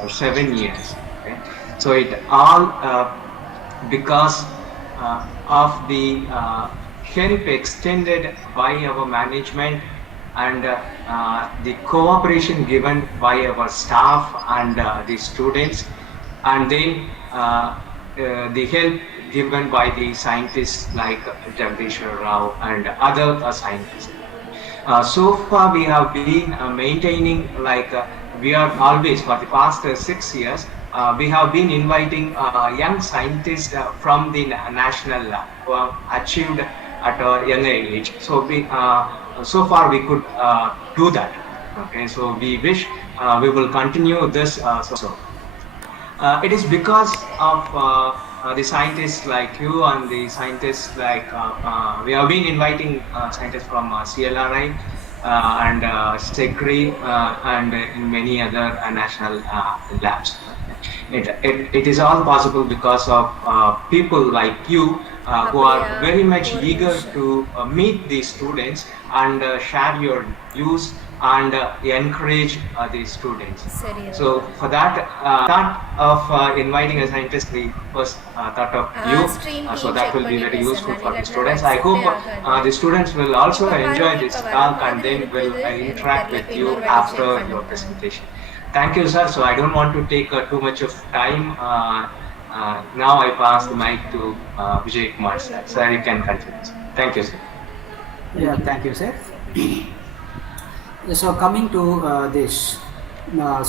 for 7 years. Okay? So it all because of the help extended by our management and the cooperation given by our staff and the students, and then the help given by the scientists like Jagdishwar Rao and other scientists. So far, we have been maintaining we are always for the past 6 years. We have been inviting young scientists from the national lab who have achieved at a younger age. So far we could do that. Okay, so we wish we will continue this. It is because of the scientists like you and the scientists we have been inviting scientists from CLRI and SECRI and in many other national labs. It is all possible because of people like you who are very much eager to meet the students and share your views and encourage the students. சரி So for that, thought of inviting a scientist, we first thought of you. Stream So team that check will be பண்ணி very useful பேசுறேன் for the இல்லைன்னா students. I accept hope ஆகாது the students will also இப்ப enjoy பாருங்க this இப்ப வர talk and மாதிரி then will இருக்குது எனக்கு interact தெரியல with இப்ப you இன்னொரு வாட்டி after செக் your பண்ணுங்க presentation. Thank you, sir. So I don't want to take too much of time. Now I pass the mic to Vijay Kumar, sir. Sir, you can continue. Thank you, sir. Yeah, thank you, sir. So coming to this,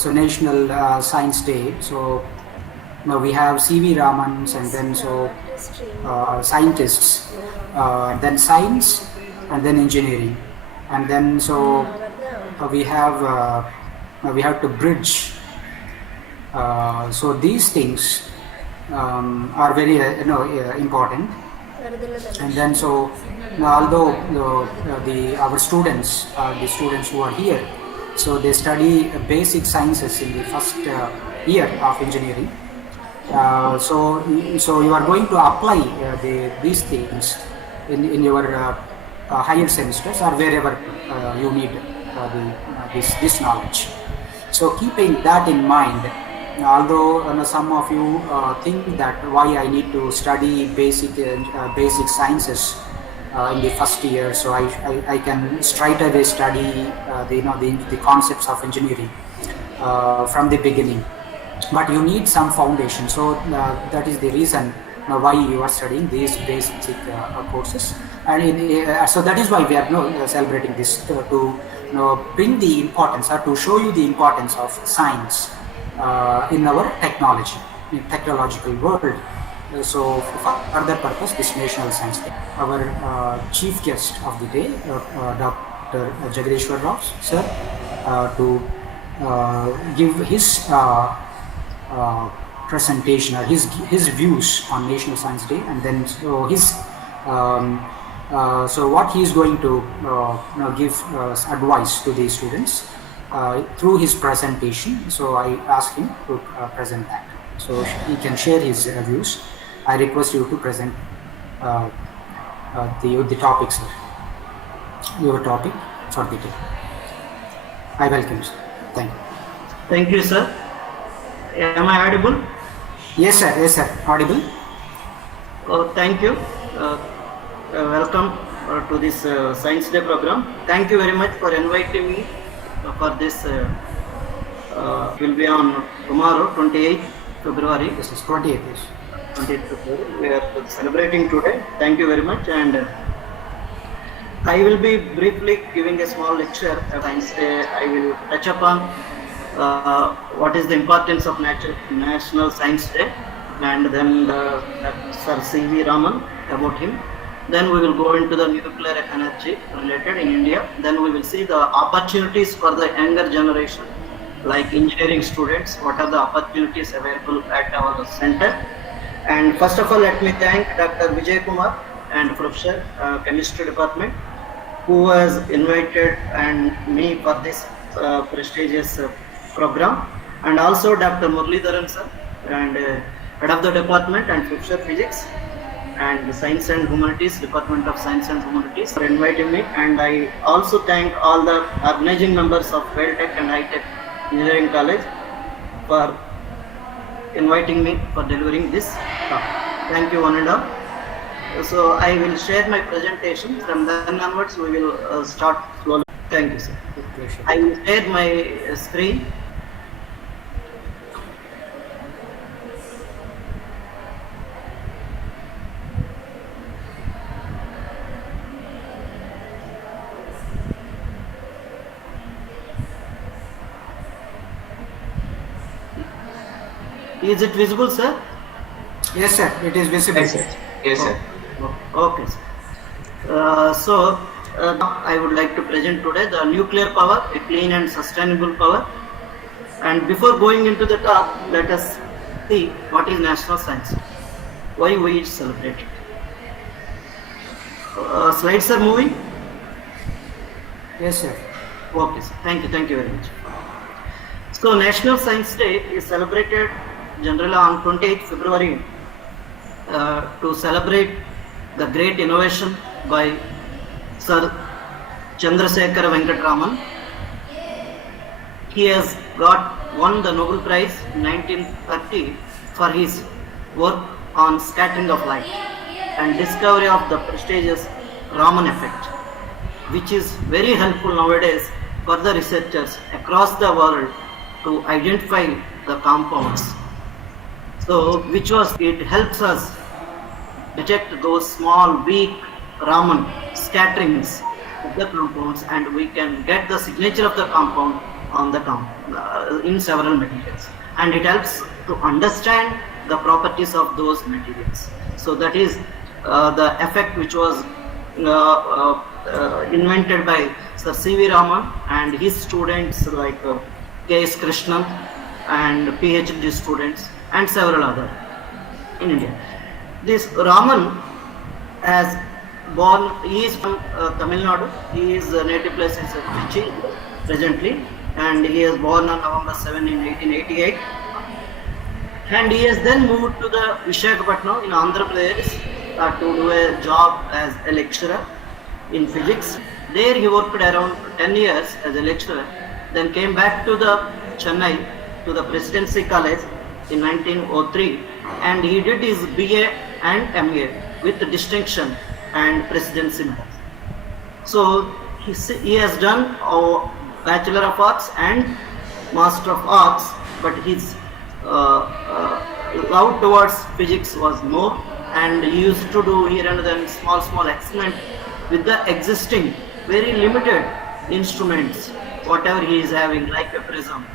so National Science Day. So now we have C.V. Ramans and then scientists, then science, and then engineering, and then we have to bridge. So these things are very important. And then although our students, the students who are here, so they study basic sciences in the first year of engineering. So you are going to apply these things in your higher semesters or wherever you need this knowledge. So keeping that in mind, although some of you think that why I need to study basic sciences in the first year, so I can straight away study the concepts of engineering from the beginning. But you need some foundation, so that is the reason why you are studying these basic courses, and so that is why we are celebrating this to bring the importance or to show you the importance of science in our technological world. So for that purpose, this National Science Day. Our chief guest of the day, Dr. Jagdishwar Rao, sir, to give his presentation or his views on National Science Day, and then so what he is going to give advice to the students through his presentation. So I asked him to present that, so he can share his views. I request you to present the topic, sir. Your topic for the day. I welcome, sir. Thank you. Thank you, sir. Am I audible? Yes, sir. Yes, sir. Audible. Oh, thank you. Welcome to this Science Day program. Thank you very much for inviting me for this. Will be on tomorrow, 28th February. This is 28th. 28th February. We are celebrating today. Thank you very much. And I will be briefly giving a small lecture at Science Day. I will touch upon what is the importance of National Science Day, and then Sir C.V. Raman, about him. Then we will go into the nuclear energy related in India. Then we will see the opportunities for the younger generation, like engineering students, what are the opportunities available at our center. And first of all, let me thank Dr. Vijay Kumar and Professor Chemistry Department, who has invited me for this prestigious program, and also Dr. Muralidharan sir and head of the department and Professor Physics and Science and Humanities, Department of Science and Humanities, for inviting me. And I also thank all the organizing members of WellTech and High Tech Engineering College for inviting me for delivering this talk. Thank you, one and all. So I will share my presentation. From then onwards, we will start slowly. Thank you, sir. With pleasure. I will share my screen. Is it visible, sir? Yes, sir. It is visible. Yes, sir. Yes, sir. Okay, sir. I would like to present today the nuclear power, a clean and sustainable power. And before going into the talk, let us see what is National Science, why we celebrate it. Slides are moving? Yes, sir. Okay, sir. Thank you very much. So National Science Day is celebrated generally on 28th February to celebrate the great innovation by Sir Chandrasekhar Venkat Raman. He has won the Nobel Prize in 1930 for his work on scattering of light and discovery of the prestigious Raman effect, which is very helpful nowadays for the researchers across the world to identify the compounds. So, it helps us detect those small, weak Raman scatterings of the compounds, and we can get the signature of the compound on the in several materials. And it helps to understand the properties of those materials. So that is the effect which was invented by Sir C.V. Raman and his students like K.S. Krishnan and PhD students and several other in India. This Raman he is from Tamil Nadu. His native place is Trichy presently, and he was born on November 7 in 1888. And he has then moved to the Visakhapatnam in Andhra Pradesh to do a job as a lecturer in physics. There he worked around 10 years as a lecturer, then came back to the Chennai to the Presidency College in 1903, and he did his BA and MA with distinction and presidency medals. So he has done a Bachelor of Arts and Master of Arts, but his love towards physics was more, and he used to do here and then small experiment with the existing very limited instruments, whatever he is having, like a prism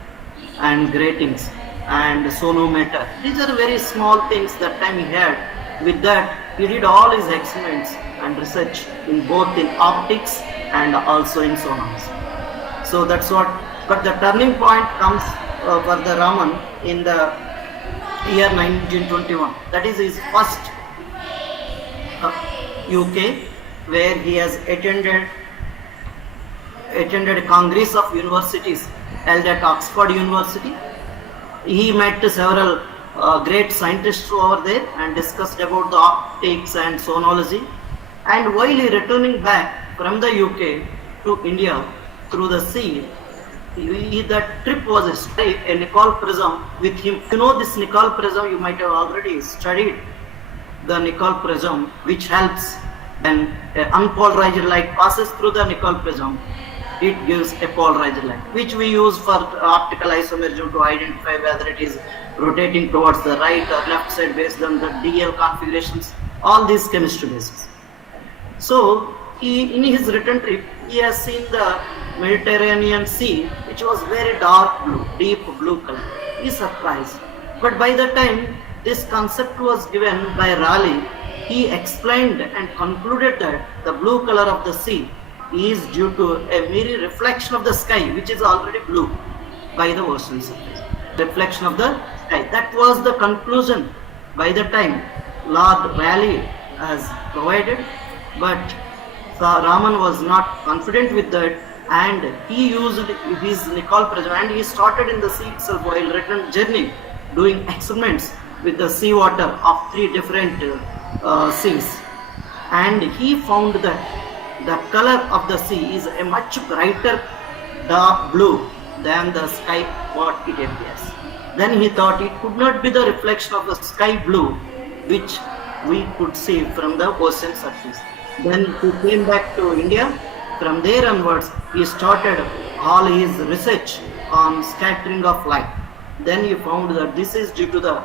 and gratings and sonometer. These are very small things that time he had. With that, he did all his experiments and research in both in optics and also in sonars. So that's what. But the turning point comes for the Raman in the year 1921. That is his first UK, where he has attended a Congress of Universities held at Oxford University. He met several great scientists over there and discussed about the optics and sonology. And while he returning back from the UK to India through the sea, that trip was a Nicol prism with him. You know this Nicol prism, you might have already studied the Nicol prism, which helps when unpolarized light passes through the Nicol prism. It gives a polarized light, which we use for optical isomerism to identify whether it is rotating towards the right or left side based on the DL configurations, all these chemistry bases. So, in his return trip, he has seen the Mediterranean Sea, which was very dark blue, deep blue color. He is surprised. But by the time this concept was given by Raleigh, he explained and concluded that the blue color of the sea is due to a mere reflection of the sky, which is already blue by the ocean surface. Reflection of the sky. That was the conclusion by the time Lord Raleigh has provided, but Raman was not confident with that, and he used his Nicol prism, and he started in the sea itself while return journey doing experiments with the sea water of 3 different seas, and he found that the color of the sea is a much brighter dark blue than the sky what it appears. Then he thought it could not be the reflection of the sky blue which we could see from the ocean surface. Then he came back to India. From there onwards, he started all his research on scattering of light. Then he found that this is due to the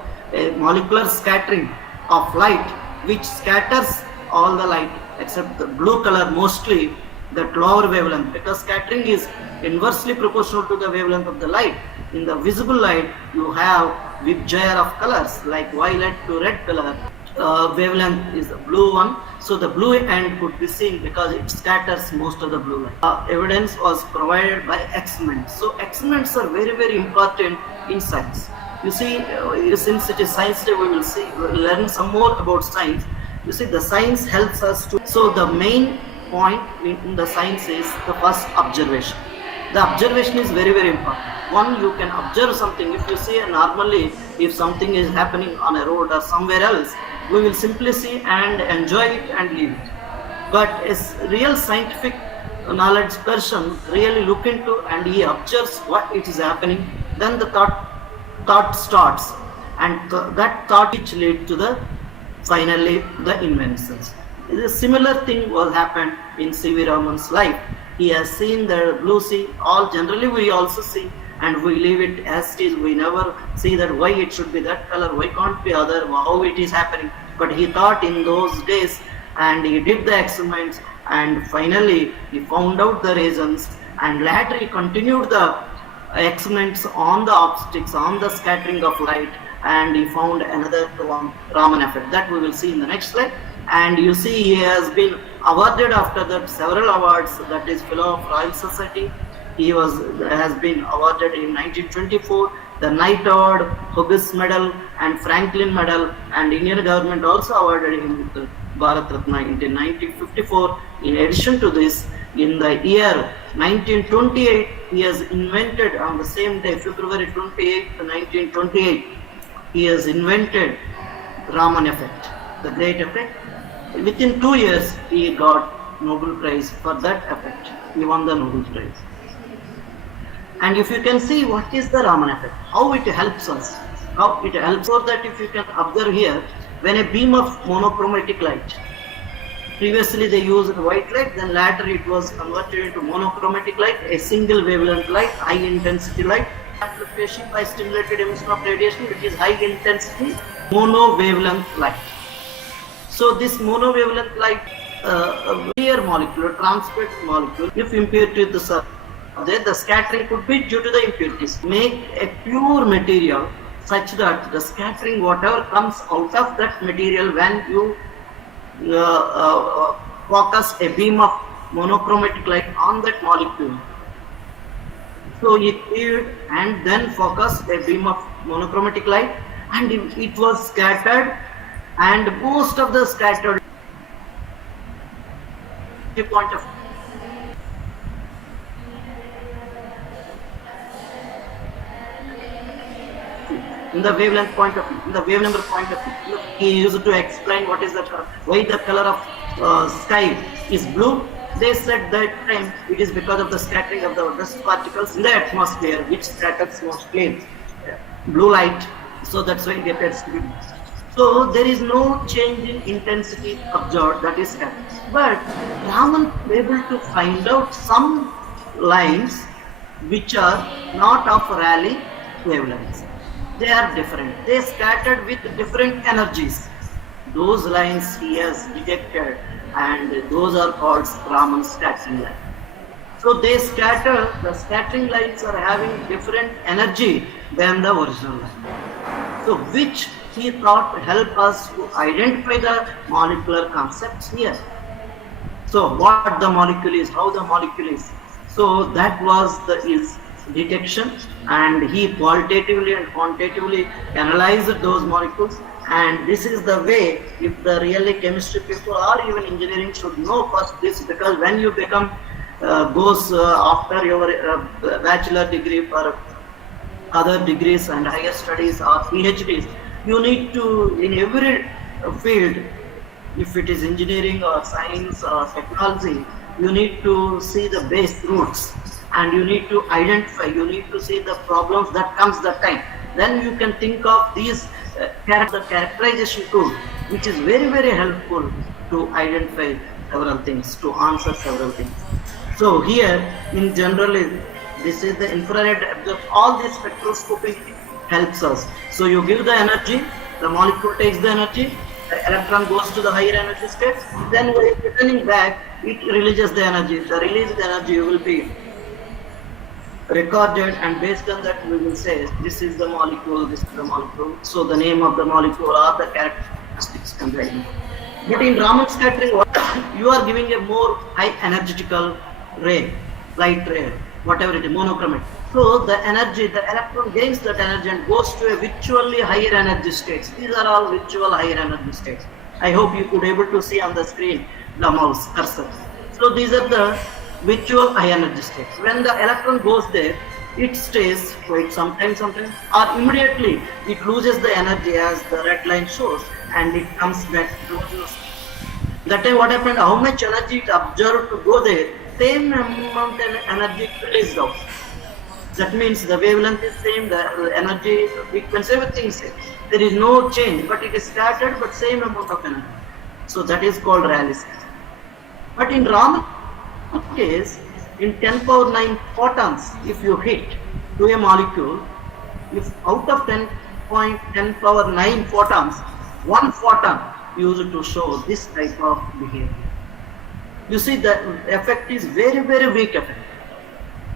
molecular scattering of light, which scatters all the light except the blue color, mostly the lower wavelength, because scattering is inversely proportional to the wavelength of the light. In the visible light, you have Vibgaya of colors like violet to red color. Wavelength is the blue one, so the blue end could be seen because it scatters most of the blue light. Evidence was provided by experiments. So experiments are very, very important in science. You see, since it is science day, we will learn some more about science. You see, the science helps us to. So the main point in the science is the first observation. The observation is very, very important. One, you can observe something. If you see normally, if something is happening on a road or somewhere else, we will simply see and enjoy it and leave it. But a real scientific knowledge person really look into and he observes what it is happening, then the thought starts, and that thought which lead to the finally the inventions. A similar thing was happened in C.V. Raman's life. He has seen the blue sea. All generally we also see, and we leave it as it is. We never see that why it should be that color, why can't be other, how it is happening. But he thought in those days, and he did the experiments, and finally he found out the reasons, and later he continued the experiments on the optics, on the scattering of light, and he found another one, Raman effect, that we will see in the next slide. And you see, he has been awarded after that several awards, that is Fellow of Royal Society. He has been awarded in 1924 the Knight Award, Hughes Medal, and Franklin Medal, and Indian government also awarded him with the Bharat Ratna in 1954. In addition to this, in the year 1928, he has invented on the same day, February 28, 1928, he has invented Raman effect, the great effect. Within 2 years, he got Nobel Prize for that effect. He won the Nobel Prize. And if you can see what is the Raman effect, how it helps us, how it helps, so that if you can observe here, when a beam of monochromatic light, previously they used white light, then later it was converted into monochromatic light, a single wavelength light, high intensity light, amplification by stimulated emission of radiation, which is high intensity mono wavelength light. So this mono wavelength light, a clear molecule, a transparent molecule, if impurities are there, the scattering could be due to the impurities. Make a pure material such that the scattering, whatever comes out of that material, when you focus a beam of monochromatic light on that molecule, so it cleared and then focus a beam of monochromatic light, and it was scattered, and most of the scattered point of in the wavelength point of view, in the wave number point of view, he used to explain what is the why the color of sky is blue. They said that time it is because of the scattering of the dust particles in the atmosphere, which scatters mostly blue light. So that's why it appears to be blue. So there is no change in intensity observed, that is scattered. But Raman was able to find out some lines which are not of Rayleigh wavelengths. They are different. They scattered with different energies. Those lines he has detected, and those are called Raman scattering lines. So they scatter, the scattering lines are having different energy than the original line. So which he thought help us to identify the molecular concepts here. So what the molecule is, how the molecule is. So that was his detection, and he qualitatively and quantitatively analyzed those molecules. And this is the way, if the really chemistry people or even engineering should know first this, because when you become goes after your bachelor degree for other degrees and higher studies or PhDs, you need to, in every field, if it is engineering or science or technology, you need to see the base roots, and you need to identify, you need to see the problems that comes that time. then you can think of these characterization tool, which is very, very helpful to identify several things, to answer several things. So here, in general, this is the infrared. All this spectroscopy helps us. So you give the energy, the molecule takes the energy, the electron goes to the higher energy states, then when it's returning back, it releases the energy. The released energy will be recorded, and based on that we will say this is the molecule, this is the molecule. So the name of the molecule or the characteristics can be identified. But in Raman scattering, you are giving a more high energetical ray, light ray, whatever it is, monochromatic. So the energy, the electron gains that energy and goes to a virtually higher energy states. These are all virtual higher energy states. I hope you could able to see on the screen the mouse cursor. So these are the virtual high energy states. When the electron goes there, it stays quite sometimes, or immediately it loses the energy as the red line shows, and it comes back to zero. That time what happened, how much energy it observed to go there, same amount of energy released out. That means the wavelength is same, the energy, frequency, everything is same. There is no change, but it is scattered, but same amount of energy. So that is called Rayleigh scattering. But in Raman case, in 10 power 9 photons, if you hit to a molecule, if out of 10 power 9 photons, 1 photon used to show this type of behavior. You see the effect is very, very weak effect.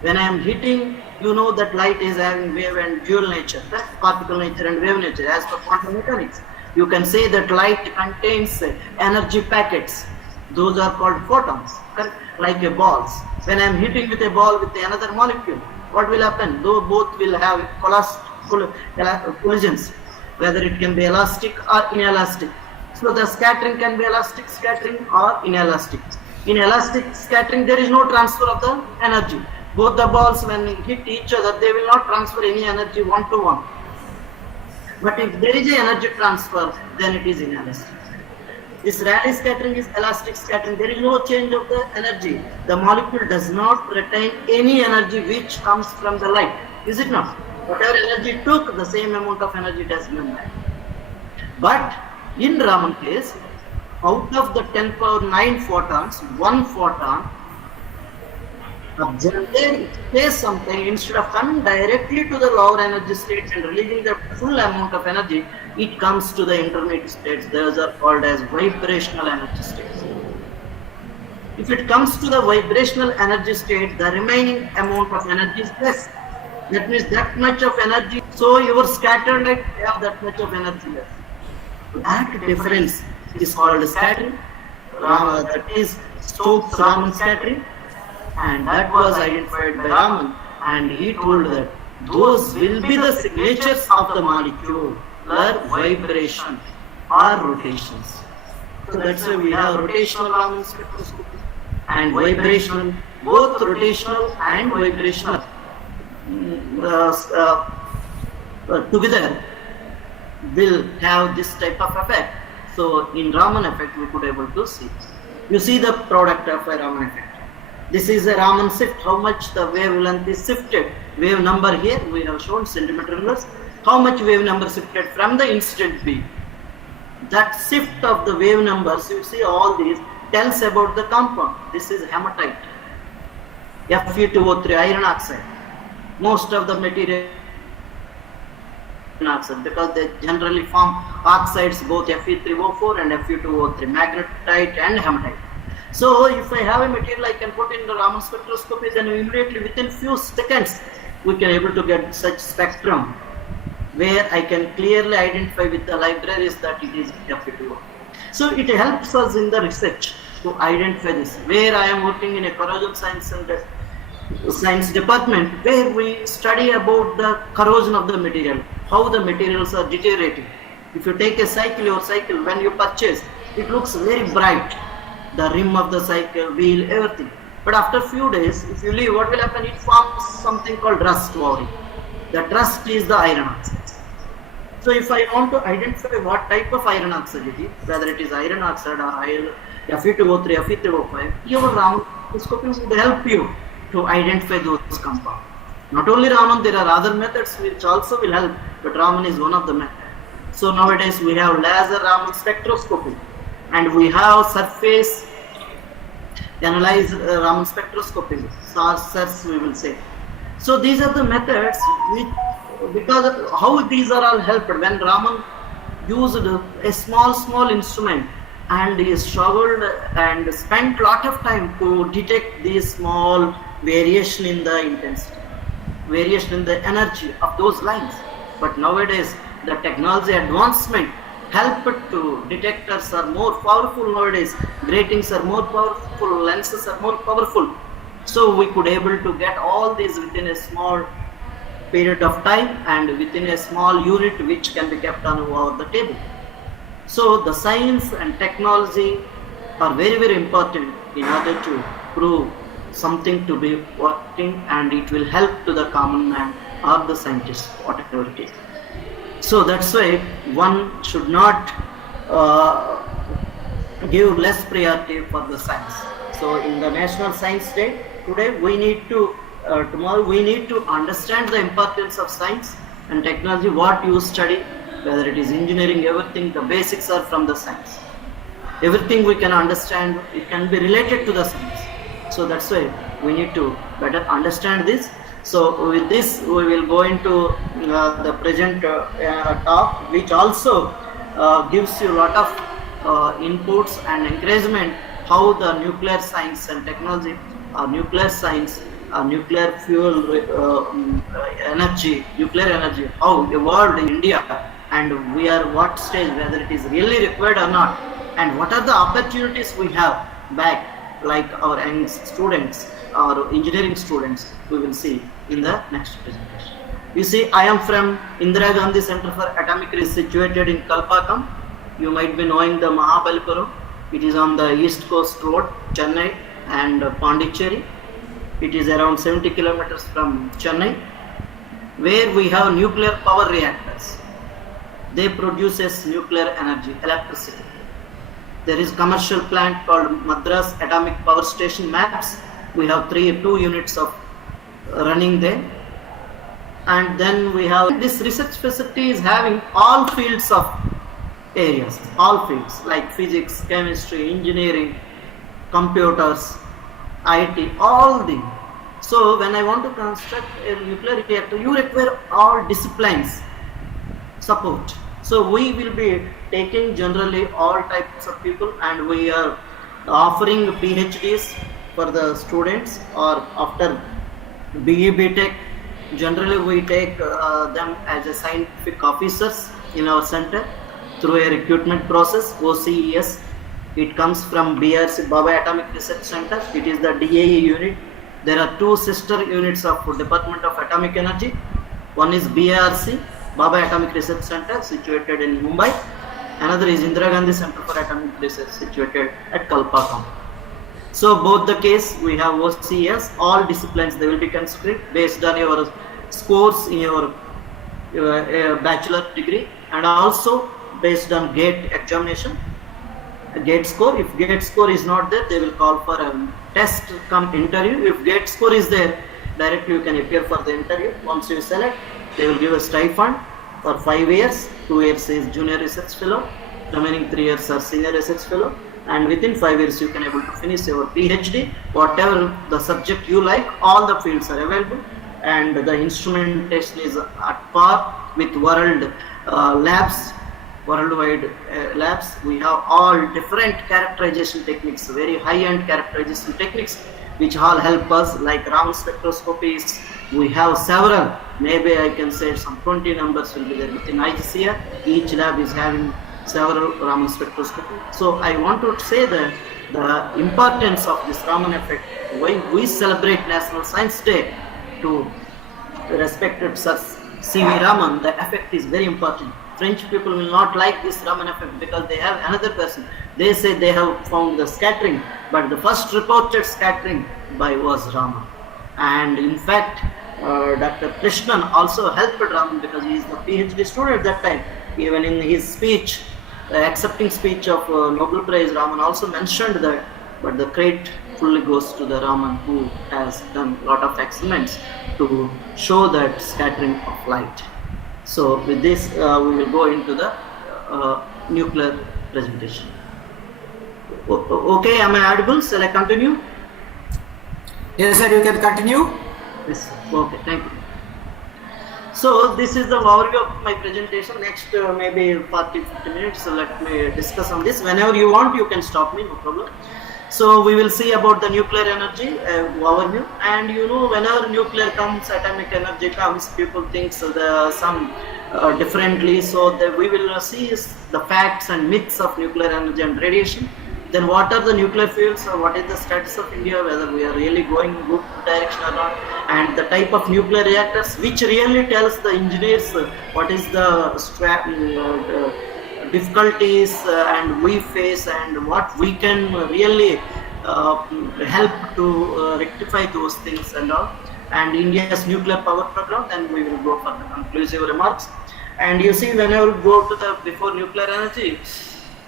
When I am hitting, you know that light is having wave and dual nature, right? Particle nature and wave nature as per quantum mechanics. You can say that light contains energy packets. Those are called photons, correct? Like a balls. When I am hitting with a ball with another molecule, what will happen? Though both will have collisions, whether it can be elastic or inelastic. So the scattering can be elastic scattering or inelastic. In elastic scattering, there is no transfer of the energy. Both the balls, when hit each other, they will not transfer any energy one to one. But if there is an energy transfer, then it is inelastic. This Rayleigh scattering is elastic scattering. There is no change of the energy. The molecule does not retain any energy which comes from the light. Is it not? Whatever energy it took, the same amount of energy it has given back. But in Raman case, out of the 10 power 9 photons, 1 photon observed says something. Instead of coming directly to the lower energy states and releasing the full amount of energy, it comes to the intermediate states. Those are called as vibrational energy states. If it comes to the vibrational energy state, the remaining amount of energy is less. That means that much of energy, so your scattered light have that much of energy less. That difference is called scattering. That is Stokes Raman scattering, and that was identified by Raman, and he told that those will be the signatures of the molecule, their vibration or rotations. So that's why we have rotational Raman spectroscopy and vibrational, both rotational and vibrational together will have this type of effect. So in Raman effect we could able to see. You see the product of a Raman effect. This is a Raman shift, how much the wavelength is shifted. Wave number here we have shown centimeter inverse. How much wave number shifted from the incident beam. That shift of the wave numbers, you see all these, tells about the compound. This is hematite, Fe2O3, iron oxide. Most of the material oxide, because they generally form oxides, both Fe3O4 and Fe2O3, magnetite and hematite. So if I have a material I can put in the Raman spectroscopy, then immediately within few seconds we can able to get such spectrum where I can clearly identify with the libraries that it is Fe2O. So it helps us in the research to identify this. Where I am working in a corrosion science department, where we study about the corrosion of the material, how the materials are deteriorating. If you take a cycle, your cycle, when you purchase, it looks very bright. The rim of the cycle, wheel, everything. But after few days, if you leave, what will happen? It forms something called rust body. That rust is the iron oxide. So if I want to identify what type of iron oxide it is, whether it is iron oxide or Fe2O3, Fe3O5, your Raman spectroscopy would help you to identify those compounds. Not only Raman, there are other methods which also will help but Raman is one of the method. So nowadays we have laser Raman spectroscopy, and we have surface analyze Raman spectroscopy, SARS we will say. So these are the methods which, because of how these are all helped when Raman used a small instrument, and he struggled and spent lot of time to detect these small variation in the intensity, variation in the energy of those lines. But nowadays the technology advancement helped to detectors are more powerful nowadays, gratings are more powerful, lenses are more powerful. So we could able to get all these within a small period of time and within a small unit which can be kept on over the table. So the science and technology are very important in order to prove something to be working, and it will help to the common man or the scientist, whatever it is. So that's why one should not give less priority for the science. So in the National Science Day today, we need to tomorrow we need to understand the importance of science and technology. What you study, whether it is engineering, everything, the basics are from the science. Everything we can understand, it can be related to the science. So that's why we need to better understand this. So with this, we will go into the present talk, which also gives you a lot of inputs and encouragement how the nuclear science and technology, nuclear science, nuclear fuel energy, how evolved in India, and we are what stage, whether it is really required or not, and what are the opportunities we have back, like our young students or engineering students, we will see in the next presentation. You see, I am from Indira Gandhi Center for Atomic Research, situated in Kalpakkam. You might be knowing the Mahabalipuram. It is on the East Coast Road, Chennai and Pondicherry. It is around 70 kilometers from Chennai, where we have nuclear power reactors. They produces nuclear energy, electricity. There is commercial plant called Madras Atomic Power Station, MAPS. We have 2 units of running there. And then we have this research facility is having all fields of areas, all fields like physics, chemistry, engineering, computers, IT, all the. So when I want to construct a nuclear reactor, you require all disciplines support. So we will be taking generally all types of people, and we are offering PhDs for the students, or after BE BTech. Generally we take them as a scientific officers in our center through a recruitment process, OCES. It comes from BRC, Bhabha Atomic Research Center. It is the DAE unit. There are 2 sister units of Department of Atomic Energy. One is BRC, Bhabha Atomic Research Center, situated in Mumbai. Another is Indira Gandhi Center for Atomic Research, situated at Kalpakkam. So both the case, we have OCS, all disciplines they will be considered based on your scores in your bachelor degree, and also based on GATE examination, GATE score. If GATE score is not there, they will call for a test come interview. If GATE score is there, directly you can appear for the interview. Once you select, they will give a stipend for 5 years. 2 years is junior research fellow, remaining 3 years are senior research fellow, and within 5 years you can able to finish your PhD. Whatever the subject you like, all the fields are available, and the instrumentation is at par with world labs, worldwide labs. We have all different characterization techniques, very high-end characterization techniques, which all help us, like Raman spectroscopies. We have several, maybe I can say some 20 numbers will be there within IGCR. Each lab is having several Raman spectroscopy. So I want to say that the importance of this Raman effect, why we celebrate National Science Day to respected Sir C.V. Raman, the effect is very important. French people will not like this Raman effect because they have another person. They say they have found the scattering, but the first reported scattering was Raman. And in fact, Dr. Krishnan also helped Raman because he is the PhD student at that time. Even in his speech, accepting speech of Nobel Prize, Raman also mentioned that, but the credit fully goes to the Raman, who has done a lot of experiments to show that scattering of light. So with this, we will go into the nuclear presentation. Okay, am I audible? Shall I continue? Yes, sir, you can continue. Yes. Okay, thank you. So this is the overview of my presentation. Next maybe 40-50 minutes, so let me discuss on this. Whenever you want, you can stop me, no problem. So we will see about the nuclear energy overview, and you know, whenever nuclear comes, atomic energy comes, people think so some differently. So we will see is the facts and myths of nuclear energy and radiation. Then what are the nuclear fuels, or what is the status of India, whether we are really going in good direction or not, and the type of nuclear reactors, which really tells the engineers what is the difficulties and we face, and what we can really help to rectify those things and all, and India's nuclear power program. Then we will go for the conclusive remarks. And you see, whenever we go to the before nuclear energy,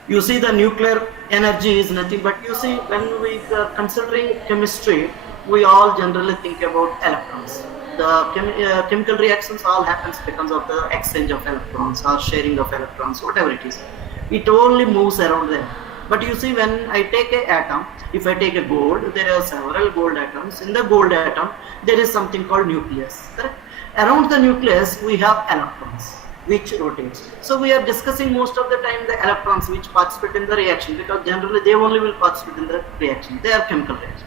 you see the nuclear energy is nothing but, you see, when we are considering chemistry, we all generally think about electrons. The chemical reactions all happens because of the exchange of electrons or sharing of electrons, whatever it is. It only moves around them. But you see, when I take an atom, if I take a gold, there are several gold atoms. In the gold atom, there is something called nucleus. Correct? Around the nucleus, we have electrons, which rotates. So we are discussing most of the time the electrons which participate in the reaction, because generally they only will participate in the reaction. They are chemical reactions.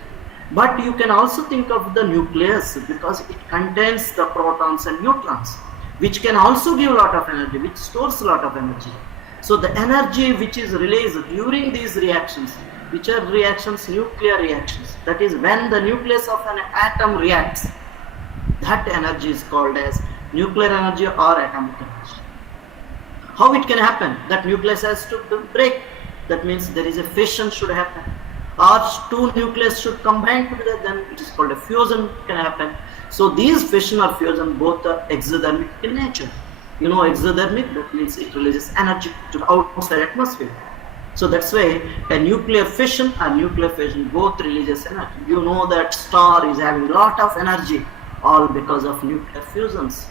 But you can also think of the nucleus, because it contains the protons and neutrons, which can also give a lot of energy, which stores a lot of energy. So the energy which is released during these reactions, which are reactions, nuclear reactions, that is when the nucleus of an atom reacts, that energy is called as nuclear energy or atomic energy. How it can happen? That nucleus has to break. That means there is a fission should happen, or two nucleus should combine together, then it is called a fusion can happen. So these fission or fusion both are exothermic in nature. You know, exothermic, that means it releases energy to the outside atmosphere. So that's why a nuclear fission and nuclear fission both releases energy. You know that star is having a lot of energy, all because of nuclear fusions.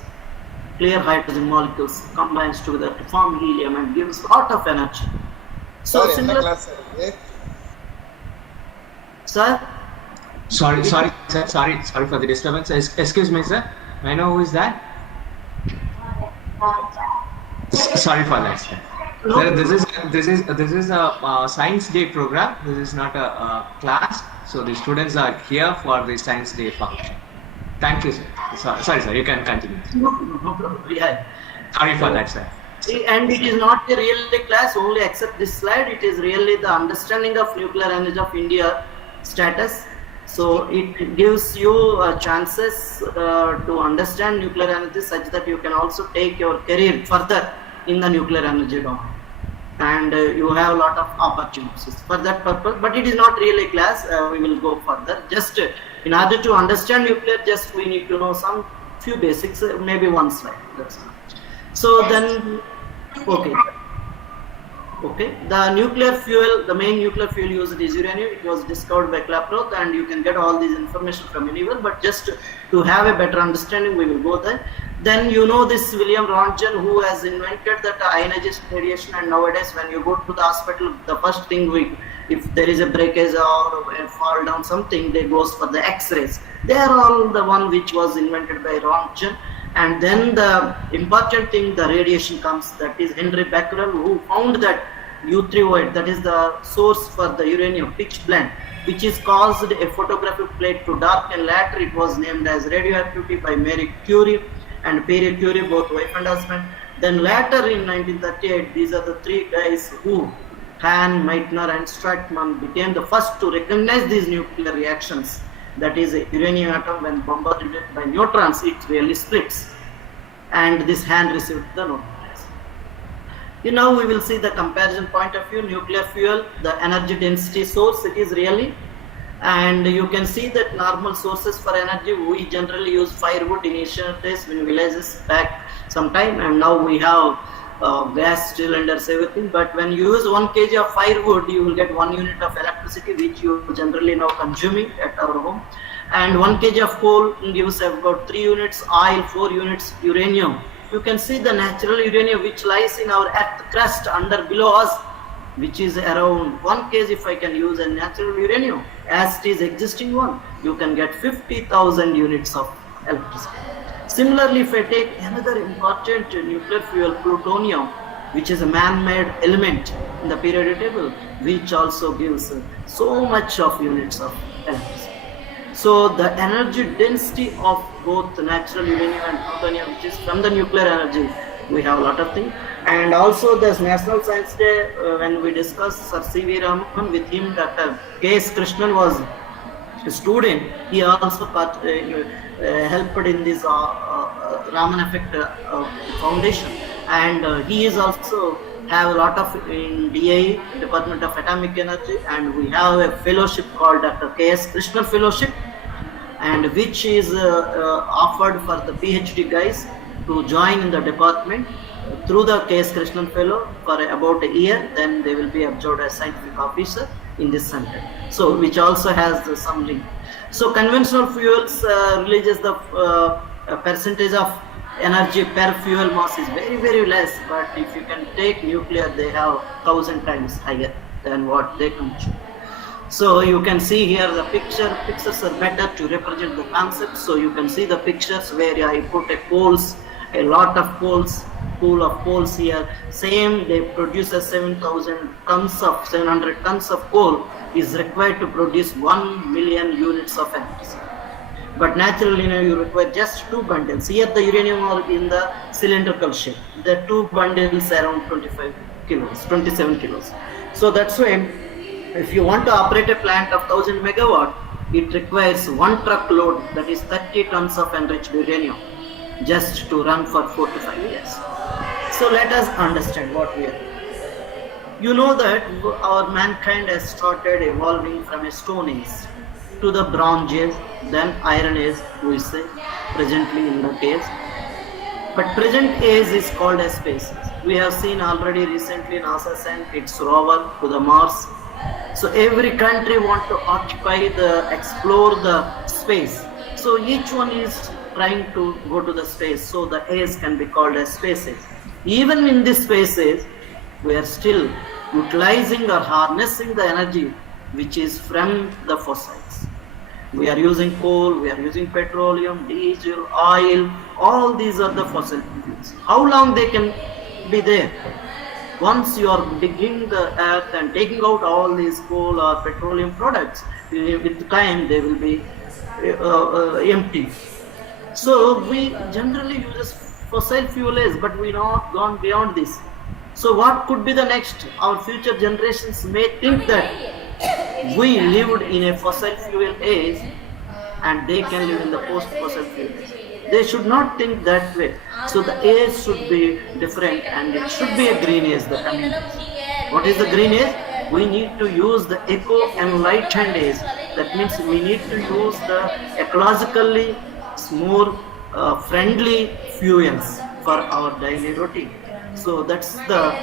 Clear hydrogen molecules combines together to form helium and gives a lot of energy. So similar. Sir? Sorry for the disturbance. Excuse me, sir. May I know who is that? Sorry for that, sir. No. This is a Science Day program. This is not a class. So the students are here for the Science Day function. Thank you, sir. Sorry, sir. You can continue. No problem. Yeah. Sorry for that, sir. And it is not a really class only except this slide. It is really the understanding of nuclear energy of India status. So it gives you chances to understand nuclear energy such that you can also take your career further in the nuclear energy domain, and you have a lot of opportunities for that purpose. But it is not really class. We will go further. Just in order to understand nuclear, just we need to know some few basics, maybe one slide. That's all. So then, okay, the nuclear fuel, the main nuclear fuel used is uranium. It was discovered by Klaproth, and you can get all this information from anywhere, but just to have a better understanding, we will go there. Then you know this William Röntgen, who has invented that ionization radiation, and nowadays when you go to the hospital, the first thing if there is a breakage or a fall down something, they goes for the X-rays. They are all the one which was invented by Röntgen. And then the important thing, the radiation comes, that is Henry Becquerel, who found that U3O8, that is the source for the uranium pitch blende, which is caused a photographic plate to darken. Later it was named as radioactivity by Marie Curie and Pierre Curie, both wife and husband. Then later in 1938, these are the three guys who, Hahn, Meitner and Strackman, became the first to recognize these nuclear reactions. That is, a uranium atom when bombarded by neutrons, it really splits. And this Hahn received the Nobel Prize. Now we will see the comparison point of view. Nuclear fuel, the energy density source, it is really. And you can see that normal sources for energy, we generally use firewood initial days when villages back some time, and now we have gas cylinders, everything. But when you use 1 kg of firewood, you will get 1 unit of electricity, which you generally now consuming at our home. And 1 kg of coal gives about 3 units, oil 4 units, uranium you can see the natural uranium which lies in our earth crust under below us, which is around 1 kg. If I can use a natural uranium as it is existing one, you can get 50,000 units of electricity. Similarly, if I take another important nuclear fuel, plutonium, which is a man-made element in the periodic table, which also gives so much of units of electricity. So the energy density of both natural uranium and plutonium, which is from the nuclear energy, we have a lot of things. And also this National Science Day, when we discussed Sir C.V. Raman, with him Dr. K.S. Krishnan was a student. He also helped in this Raman Effect Foundation, and he is also have a lot of in DAE, Department of Atomic Energy, and we have a fellowship called Dr. K.S. Krishnan Fellowship, and which is offered for the PhD guys to join in the department through the K.S. Krishnan Fellow for about a year. Then they will be observed as scientific officer in this center. So which also has some link. So conventional fuels releases the percentage of energy per fuel mass is very, very less, but if you can take nuclear, they have 1,000 times higher than what they consume. So you can see here the pictures are better to represent the concept. So you can see the pictures where I put a lot of pool of coals here. Same, they produce a 700 tons of coal is required to produce 1 million units of electricity. But naturally, you require just 2 bundles. Here the uranium are in the cylindrical shape. The 2 bundles around 25 kilos, 27 kilos. So that's why if you want to operate a plant of 1000 megawatt, it requires 1 truckload, that is 30 tons of enriched uranium, just to run for 4 to 5 years. So let us understand what we are doing. You know that our mankind has started evolving from a stone age to the bronze age, then iron age, we say, presently in the case. But present age is called as space age. We have seen already recently NASA sent its rover to the Mars. So every country want to explore the space. So each one is trying to go to the space. So the age can be called as space age. Even in this space age, we are still utilizing or harnessing the energy which is from the fossils. We are using coal, we are using petroleum, diesel, oil, all these are the fossil fuels. How long they can be there? Once you are digging the earth and taking out all these coal or petroleum products, with time they will be empty. So we generally use fossil fuels, but we not gone beyond this. So what could be the next? Our future generations may think that we lived in a fossil fuel age and they can live in the post-fossil fuel age. They should not think that way. So the age should be different and it should be a green age. The coming age. What is the green age? We need to use the eco-enlightened age. That means we need to use the ecologically more friendly fuels for our daily routine. So that's the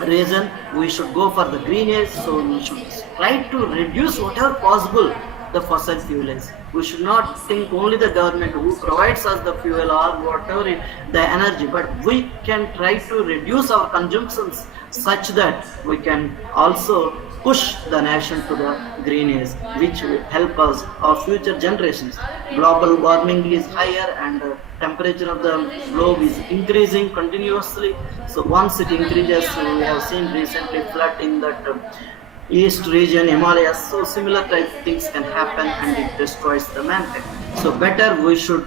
reason we should go for the green age. So we should try to reduce whatever possible the fossil fuels. We should not think only the government who provides us the fuel or whatever the energy, but we can try to reduce our consumptions such that we can also push the nation to the green age, which will help us, our future generations. Global warming is higher and the temperature of the globe is increasing continuously. So once it increases, we have seen recently flood in that east region, Himalayas. So similar type things can happen and it destroys the mankind. So better we should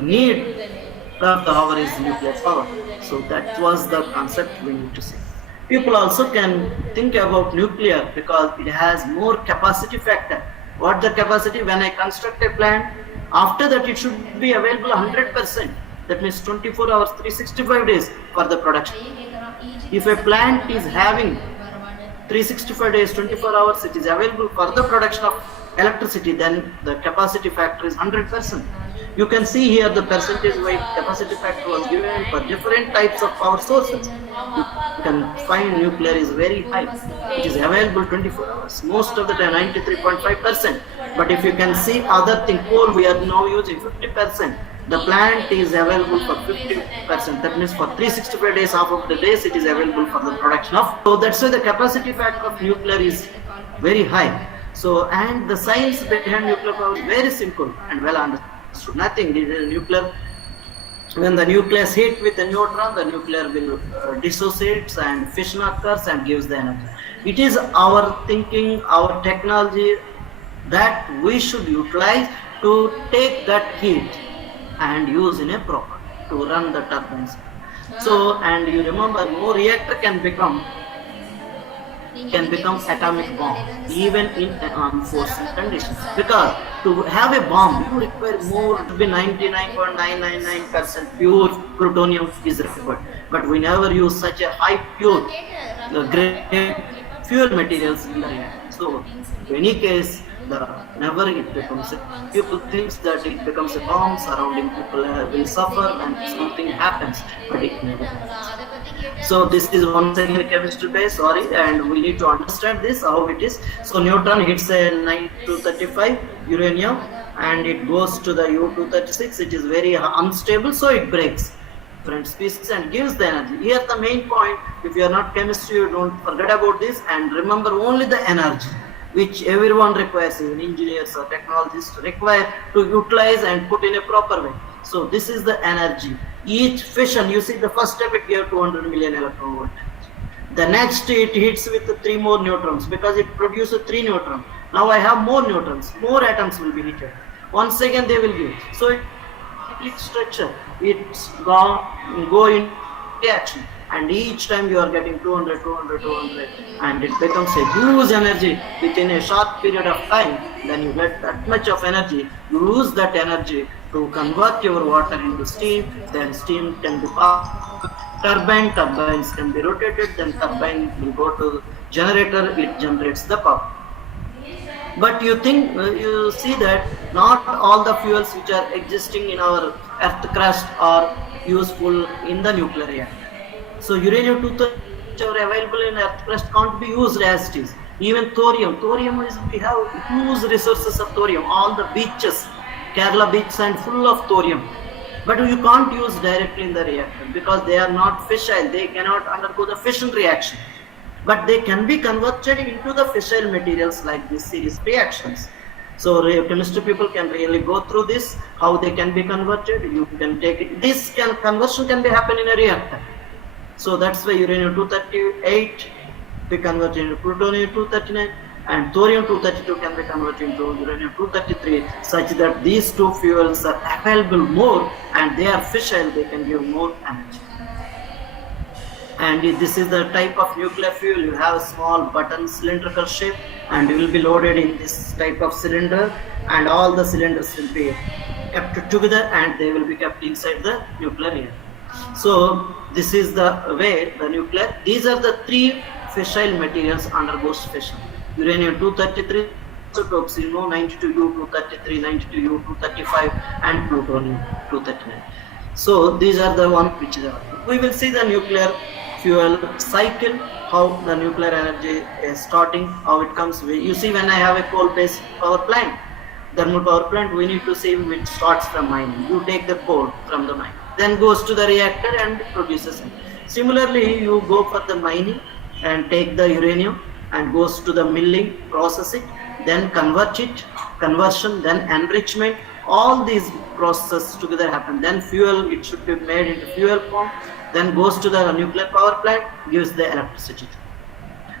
need of the hour is nuclear power. So that was the concept we need to see. People also can think about nuclear because it has more capacity factor. What the capacity? When I construct a plant, after that it should be available 100%. That means 24 hours, 365 days for the production. If a plant is having 365 days, 24 hours, it is available for the production of electricity, then the capacity factor is 100%. You can see here the percentage wise capacity factor was given for different types of power sources. You can find nuclear is very high. It is available 24 hours. Most of the time 93.5%. But if you can see other thing, coal we are now using 50%. The plant is available for 50%. That means for 365 days, half of the days, it is available for the production of. So that's why the capacity factor of nuclear is very high. So, and the science behind nuclear power is very simple and well understood. Nothing. It is nuclear. When the nucleus hit with the neutron, the nuclear will dissociates and fission occurs and gives the energy. It is our thinking, our technology that we should utilize to take that heat and use in a proper to run the turbines. So, and you remember, no reactor can become atomic bomb even in armed force conditions, because to have a bomb you require more, to be 99.999% pure plutonium is required, but we never use such a high pure grade fuel materials in the reactor. So in any case, never it becomes people thinks that it becomes a bomb, surrounding people will suffer and something happens, but it never happens. So this is once again a chemistry base, sorry, and we need to understand this how it is. So neutron hits a 9-235 uranium and it goes to the U-236. It is very unstable, so it breaks different species and gives the energy. Here the main point, if you are not chemistry, you don't forget about this and remember only the energy which everyone requires, even engineers or technologists require to utilize and put in a proper way. So this is the energy. Each fission, you see the first step it gave 200 million electron volt. The next it hits with 3 more neutrons because it produces 3 neutrons. Now I have more neutrons, more atoms will be heated. Once again they will give. So its structure, it's go in reaction. And each time you are getting 200, 200, 200 and it becomes a huge energy within a short period of time. Then you get that much of energy, you use that energy to convert your water into steam, then steam can be powered, turbines can be rotated, then turbine will go to generator, it generates the power. But you see that not all the fuels which are existing in our earth crust are useful in the nuclear reactor. So uranium-235 which are available in earth crust can't be used as it is. Even thorium is, we have huge resources of thorium. All the beaches, Kerala beach and full of thorium. But you can't use directly in the reactor because they are not fissile. They cannot undergo the fission reaction. But they can be converted into the fissile materials like this series reactions. So chemistry people can really go through this, how they can be converted. You can take it. Conversion can be happen in a reactor. So that's why uranium-238 be converted into plutonium-239 and thorium-232 can be converted into uranium-233, such that these two fuels are available more and they are fissile, they can give more energy. And this is the type of nuclear fuel. You have a small button cylindrical shape and it will be loaded in this type of cylinder and all the cylinders will be kept together and they will be kept inside the nuclear reactor. So this is the way the nuclear, these are the 3 fissile materials undergoes fission. Uranium-233, isotopes, 92U-233, 92U-235 and plutonium-239. So these are the one which is available. We will see the nuclear fuel cycle, how the nuclear energy is starting, how it comes. You see, when I have a coal-based power plant, thermal power plant, we need to see which starts from mining. You take the coal from the mine, then goes to the reactor and produces it. Similarly, you go for the mining and take the uranium and goes to the milling, process it, then convert it, conversion, then enrichment. All these processes together happen. Then fuel, it should be made into fuel form, then goes to the nuclear power plant, gives the electricity.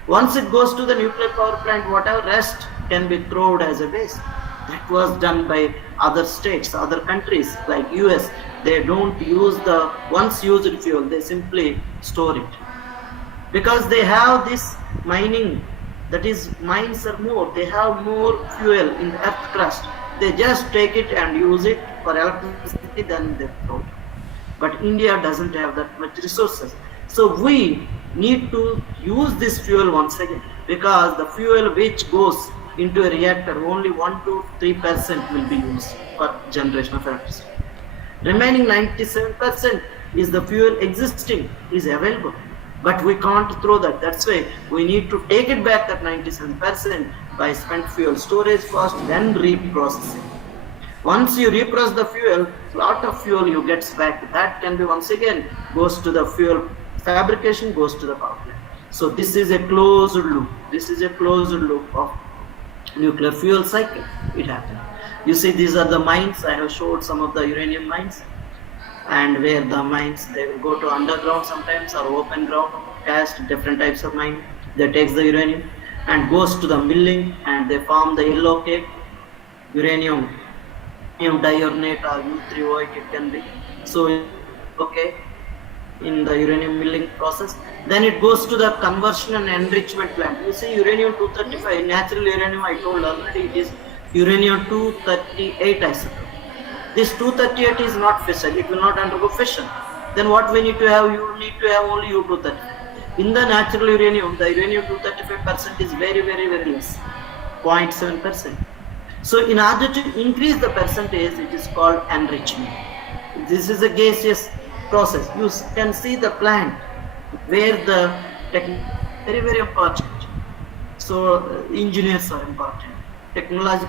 Once it goes to the nuclear power plant, whatever rest can be thrown as a waste. That was done by other states, other countries like US. They don't use the once used fuel, they simply store it. Because they have this mining, that is, mines are more, they have more fuel in the earth crust. They just take it and use it for electricity, then they throw it. But India doesn't have that much resources. So we need to use this fuel once again, because the fuel which goes into a reactor, only 1 to 3% will be used for generation of electricity. Remaining 97% is the fuel existing, is available. But we can't throw that. That's why we need to take it back, that 97%, by spent fuel storage first, then reprocessing. Once you reprocess the fuel, lot of fuel you gets back. That can be once again goes to the fuel fabrication, goes to the power plant. So this is a closed loop. This is a closed loop of nuclear fuel cycle. It happens. You see, these are the mines. I have showed some of the uranium mines, and where the mines, they will go to underground sometimes or open ground, cast different types of mine. They takes the uranium and goes to the milling, and they form the yellow cake, uranium diurnate or U3O8 it can be. So okay, in the uranium milling process, then it goes to the conversion and enrichment plant. You see, uranium 235, natural uranium, I told already, it is uranium 238 isotope. This 238 is not fission, it will not undergo fission. Then what we need to have, you need to have only U235. In the natural uranium, the uranium 235% is very less, 0.7%. So in order to increase the percentage, it is called enrichment. This is a gaseous process. You can see the plant where the very important. So engineers are important, technology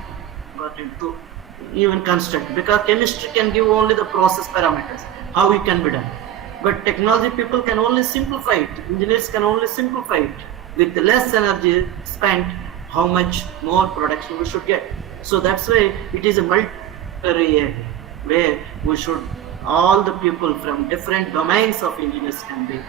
important to even construct, because chemistry can give only the process parameters, how it can be done. But technology people can only simplify it. Engineers can only simplify it. With less energy spent, how much more production we should get. So that's why it is a multi-area area where we should, all the people from different domains of engineers can be.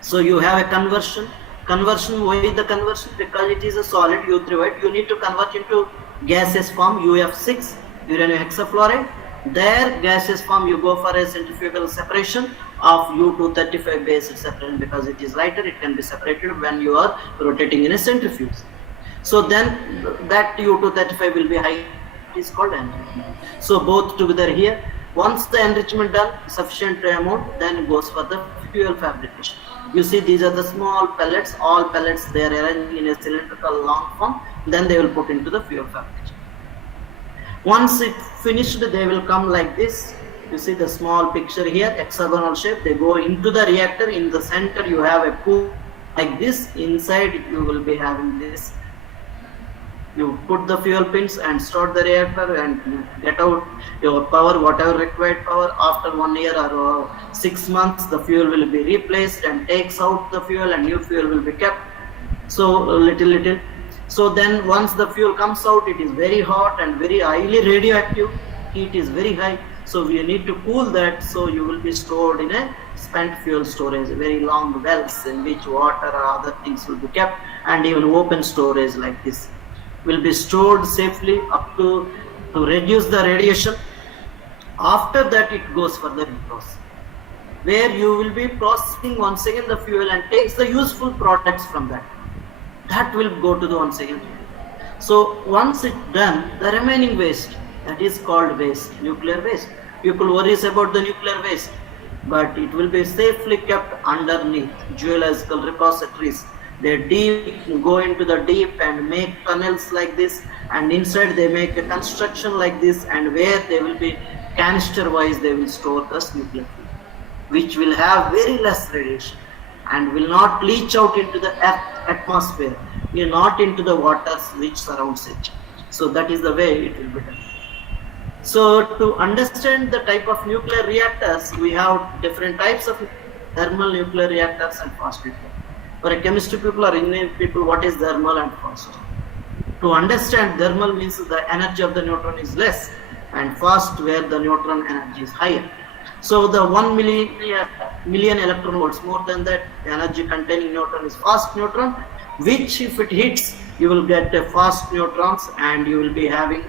So you have a conversion. Conversion, why the conversion? Because it is a solid U3O8. You need to convert into gaseous form, UF6, uranium hexafluoride. There, gaseous form, you go for a centrifugal separation of U235 based separation, because it is lighter, it can be separated when you are rotating in a centrifuge. So then that U235 will be high, it is called enrichment. So both together here, once the enrichment done, sufficient amount, then it goes for the fuel fabrication. You see, these are the small pellets, all pellets, they are arranged in a cylindrical long form, then they will put into the fuel fabrication. Once it finished, they will come like this. You see the small picture here, hexagonal shape, they go into the reactor. In the center you have a pool like this, inside you will be having this. You put the fuel pins and start the reactor and get out your power, whatever required power. After 1 year or 6 months, the fuel will be replaced and takes out the fuel, and new fuel will be kept. So little. So then once the fuel comes out, it is very hot and very highly radioactive. Heat is very high. So we need to cool that. So you will be stored in a spent fuel storage, very long wells in which water or other things will be kept, and even open storage like this will be stored safely up to reduce the radiation. After that, it goes for the reprocess, where you will be processing once again the fuel and takes the useful products from that. That will go to the once again. So once it's done, the remaining waste, that is called waste, nuclear waste. People worries about the nuclear waste, but it will be safely kept underneath geological repositories. They go into the deep and make tunnels like this, and inside they make a construction like this, and where they will be canister wise, they will store the nuclear fuel, which will have very less radiation and will not leach out into the atmosphere, not into the waters which surrounds it. So that is the way it will be done. So to understand the type of nuclear reactors, we have different types of thermal nuclear reactors and fast nuclear. For a chemistry people or engineering people, what is thermal and fast? To understand, thermal means the energy of the neutron is less, and fast where the neutron energy is higher. So the 1 million electron volts, more than that, the energy containing neutron is fast neutron, which if it hits, you will get a fast neutrons and you will be having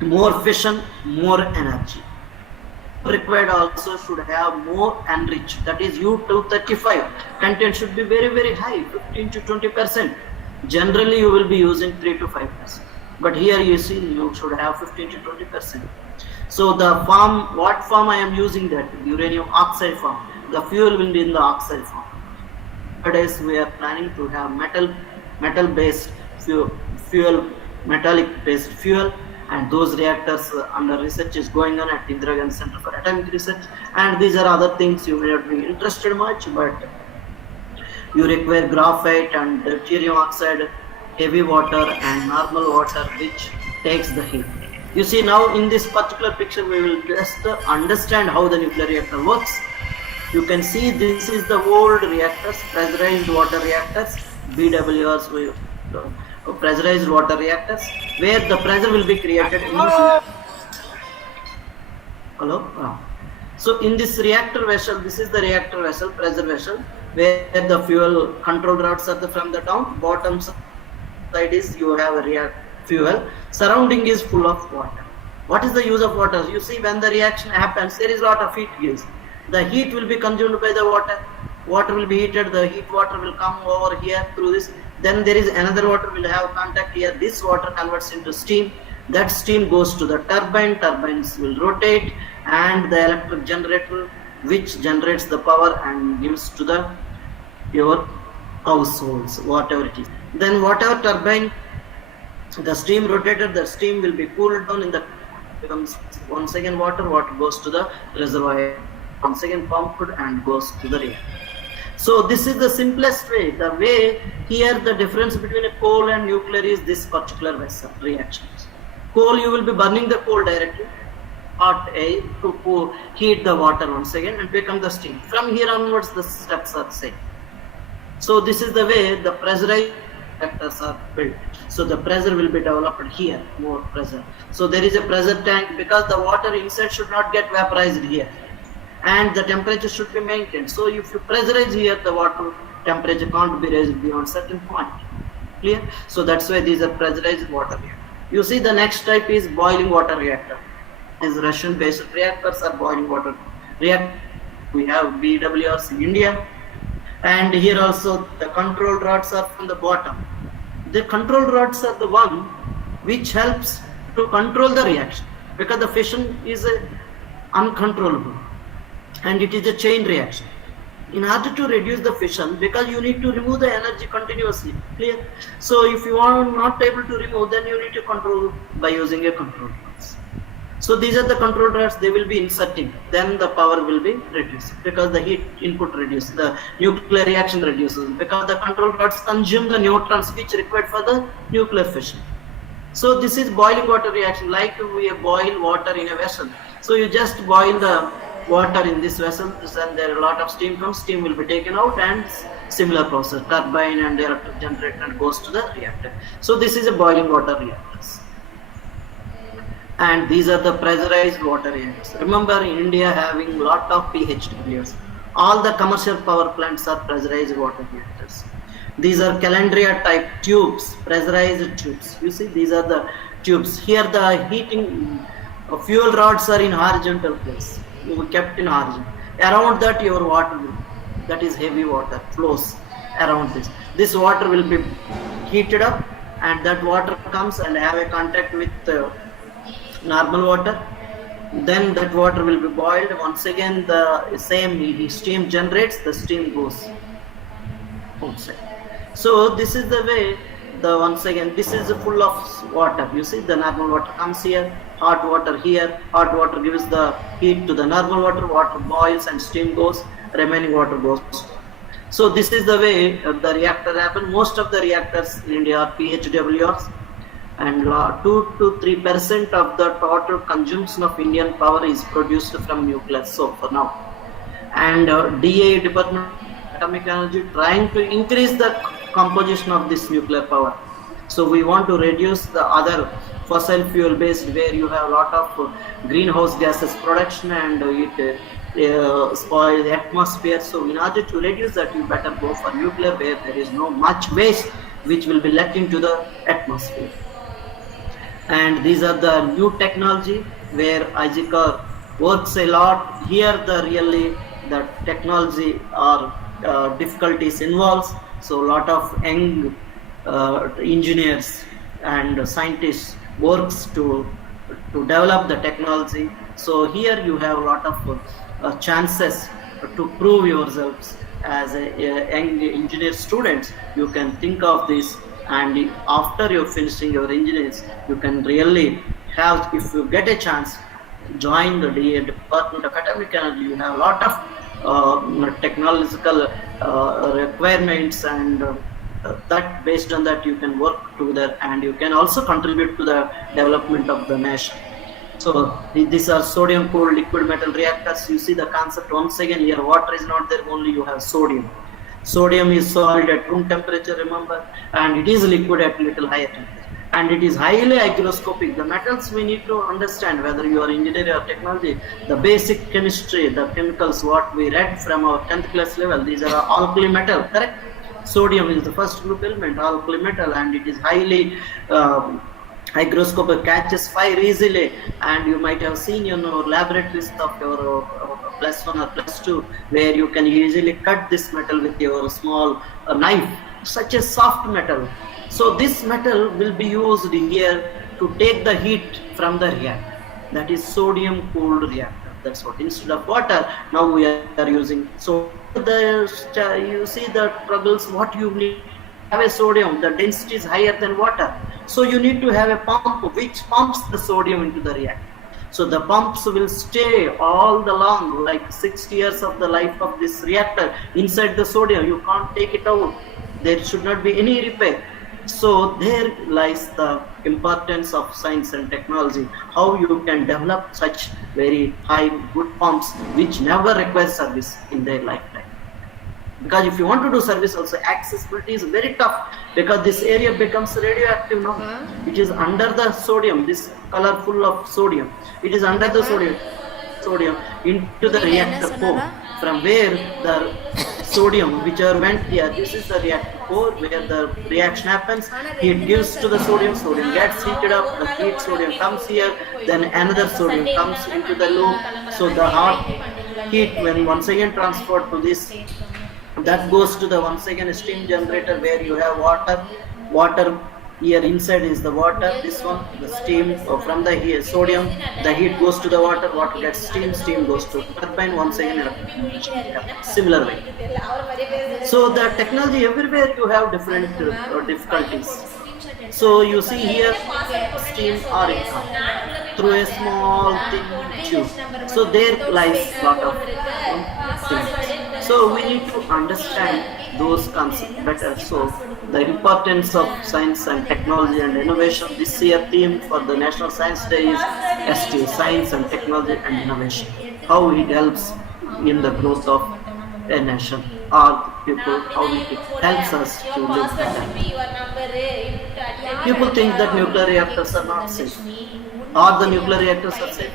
more fission, more energy. Required also should have more enriched, that is U235. Content should be very high, 15 to 20%. Generally you will be using 3 to 5%. But here you see you should have 15 to 20%. So the form, what form I am using that? Uranium oxide form. The fuel will be in the oxide form. Nowadays we are planning to have metal based fuel, metallic based fuel, and those reactors under research is going on at Indira Gandhi Center for Atomic Research, and these are other things you may not be interested much, but you require graphite and deuterium oxide, heavy water and normal water, which takes the heat. You see, now in this particular picture we will just understand how the nuclear reactor works. You can see this is the old reactors, pressurized water reactors, BWRs, pressurized water reactors, where the pressure will be created in this. Hello? So in this reactor vessel, this is the reactor vessel, pressure vessel, where the fuel control rods are from the down, bottom side is you have a fuel, surrounding is full of water. What is the use of water? You see, when the reaction happens, there is a lot of heat gives. The heat will be consumed by the water. Water will be heated, the heat water will come over here through this. Then there is another water will have contact here. This water converts into steam. That steam goes to the turbine. Turbines will rotate, and the electric generator, which generates the power and gives to your households, whatever it is. Then whatever turbine, the steam rotated, the steam will be cooled down in the becomes once again water goes to the reservoir, once again pumped and goes to the reactor. So this is the simplest way. The way here, the difference between a coal and nuclear is this particular vessel reactions. Coal, you will be burning the coal directly, hot air to heat the water once again and become the steam. From here onwards, the steps are same. So this is the way the pressurized reactors are built. So the pressure will be developed here, more pressure. So there is a pressure tank, because the water inside should not get vaporized here, and the temperature should be maintained. So if you pressurize here, the water temperature can't be raised beyond certain point. Clear? So that's why these are pressurized water reactors. You see, the next type is boiling water reactor. These Russian based reactors are boiling water reactor. We have BWRs in India, and here also the control rods are from the bottom. The control rods are the one which helps to control the reaction, because the fission is uncontrollable and it is a chain reaction. In order to reduce the fission, because you need to remove the energy continuously. Clear? So if you are not able to remove, then you need to control by using a control rods. So these are the control rods, they will be inserting, then the power will be reduced, because the heat input reduces, the nuclear reaction reduces, because the control rods consume the neutrons which required for the nuclear fission. So this is boiling water reaction, like we boil water in a vessel. So you just boil the water in this vessel, and there a lot of steam comes, steam will be taken out, and similar process, turbine and electric generator goes to the reactor. So this is a boiling water reactors. And these are the pressurized water reactors. Remember, in India having lot of PHWs. All the commercial power plants are pressurized water reactors. These are Calandria type tubes, pressurized tubes. You see, these are the tubes. Here the heating fuel rods are in horizontal place, kept in horizontal. Around that your water will, that is heavy water, flows around this. This water will be heated up, and that water comes and have a contact with normal water. Then that water will be boiled. Once again the same steam generates, the steam goes outside. So this is the way, the once again this is full of water. You see, the normal water comes here, hot water here, hot water gives the heat to the normal water, water boils and steam goes, remaining water goes. So this is the way the reactor happen. Most of the reactors in India are PHWRs, and 2 to 3% of the total consumption of Indian power is produced from nuclear. So for now, and DA, Department of Atomic Energy, trying to increase the composition of this nuclear power. So we want to reduce the other fossil fuel based, where you have a lot of greenhouse gases production, and it spoil the atmosphere. So in order to reduce that, you better go for nuclear, where there is no much waste which will be let into the atmosphere. And these are the new technology where IGCAR works a lot. Here the technology or difficulties involves. So a lot of young engineers and scientists works to develop the technology. So here you have a lot of chances to prove yourselves as a young engineer students. You can think of this, and after you're finishing your engineers, you can really have, if you get a chance, join the Department of Atomic Energy. You have a lot of technological requirements and that based on that you can work together and you can also contribute to the development of the nation. So these are sodium cooled liquid metal reactors. You see the concept once again here. Water is not there, only you have sodium. Sodium is solid at room temperature, remember, and it is liquid at little higher temperature. And it is highly hygroscopic. The metals we need to understand, whether you are engineering or technology, the basic chemistry, the chemicals, what we read from our 10th class level, these are alkali metal, correct? Sodium is the first group element, alkali metal, and it is highly hygroscopic, catches fire easily, and you might have seen in your laboratories of your +1 or +2 where you can easily cut this metal with your small knife, such a soft metal. So this metal will be used here to take the heat from the reactor. That is sodium cooled reactor. That's what, instead of water now we are using. So you see the struggles, what you need have a sodium, the density is higher than water. So you need to have a pump which pumps the sodium into the reactor. So the pumps will stay all the long, like 60 years of the life of this reactor inside the sodium. You can't take it out. There should not be any repair. So there lies the importance of science and technology, how you can develop such very high good pumps which never require service in their lifetime. Because if you want to do service also, accessibility is very tough because this area becomes radioactive now. It is under the sodium, this color full of sodium. It is under the sodium into the reactor core, from where the sodium which are went here, this is the reactor core where the reaction happens. Heat gives to the sodium gets heated up, the heat sodium comes here, then another sodium comes into the loop. So the hot heat when once again transferred to this, that goes to the once again steam generator where you have water here inside is the water, this one the steam from the here sodium, the heat goes to the water gets steam goes to turbine, once again similar way. So the technology everywhere you have different difficulties. So you see here steam or through a small thin tube. So there lies lot of things. So we need to understand those concepts better. So the importance of science and technology and innovation. This year theme for the National Science Day is ST, Science and Technology and Innovation. How it helps in the growth of a nation or people, how it helps us to live better. People think that nuclear reactors are not safe or the nuclear reactors are safe.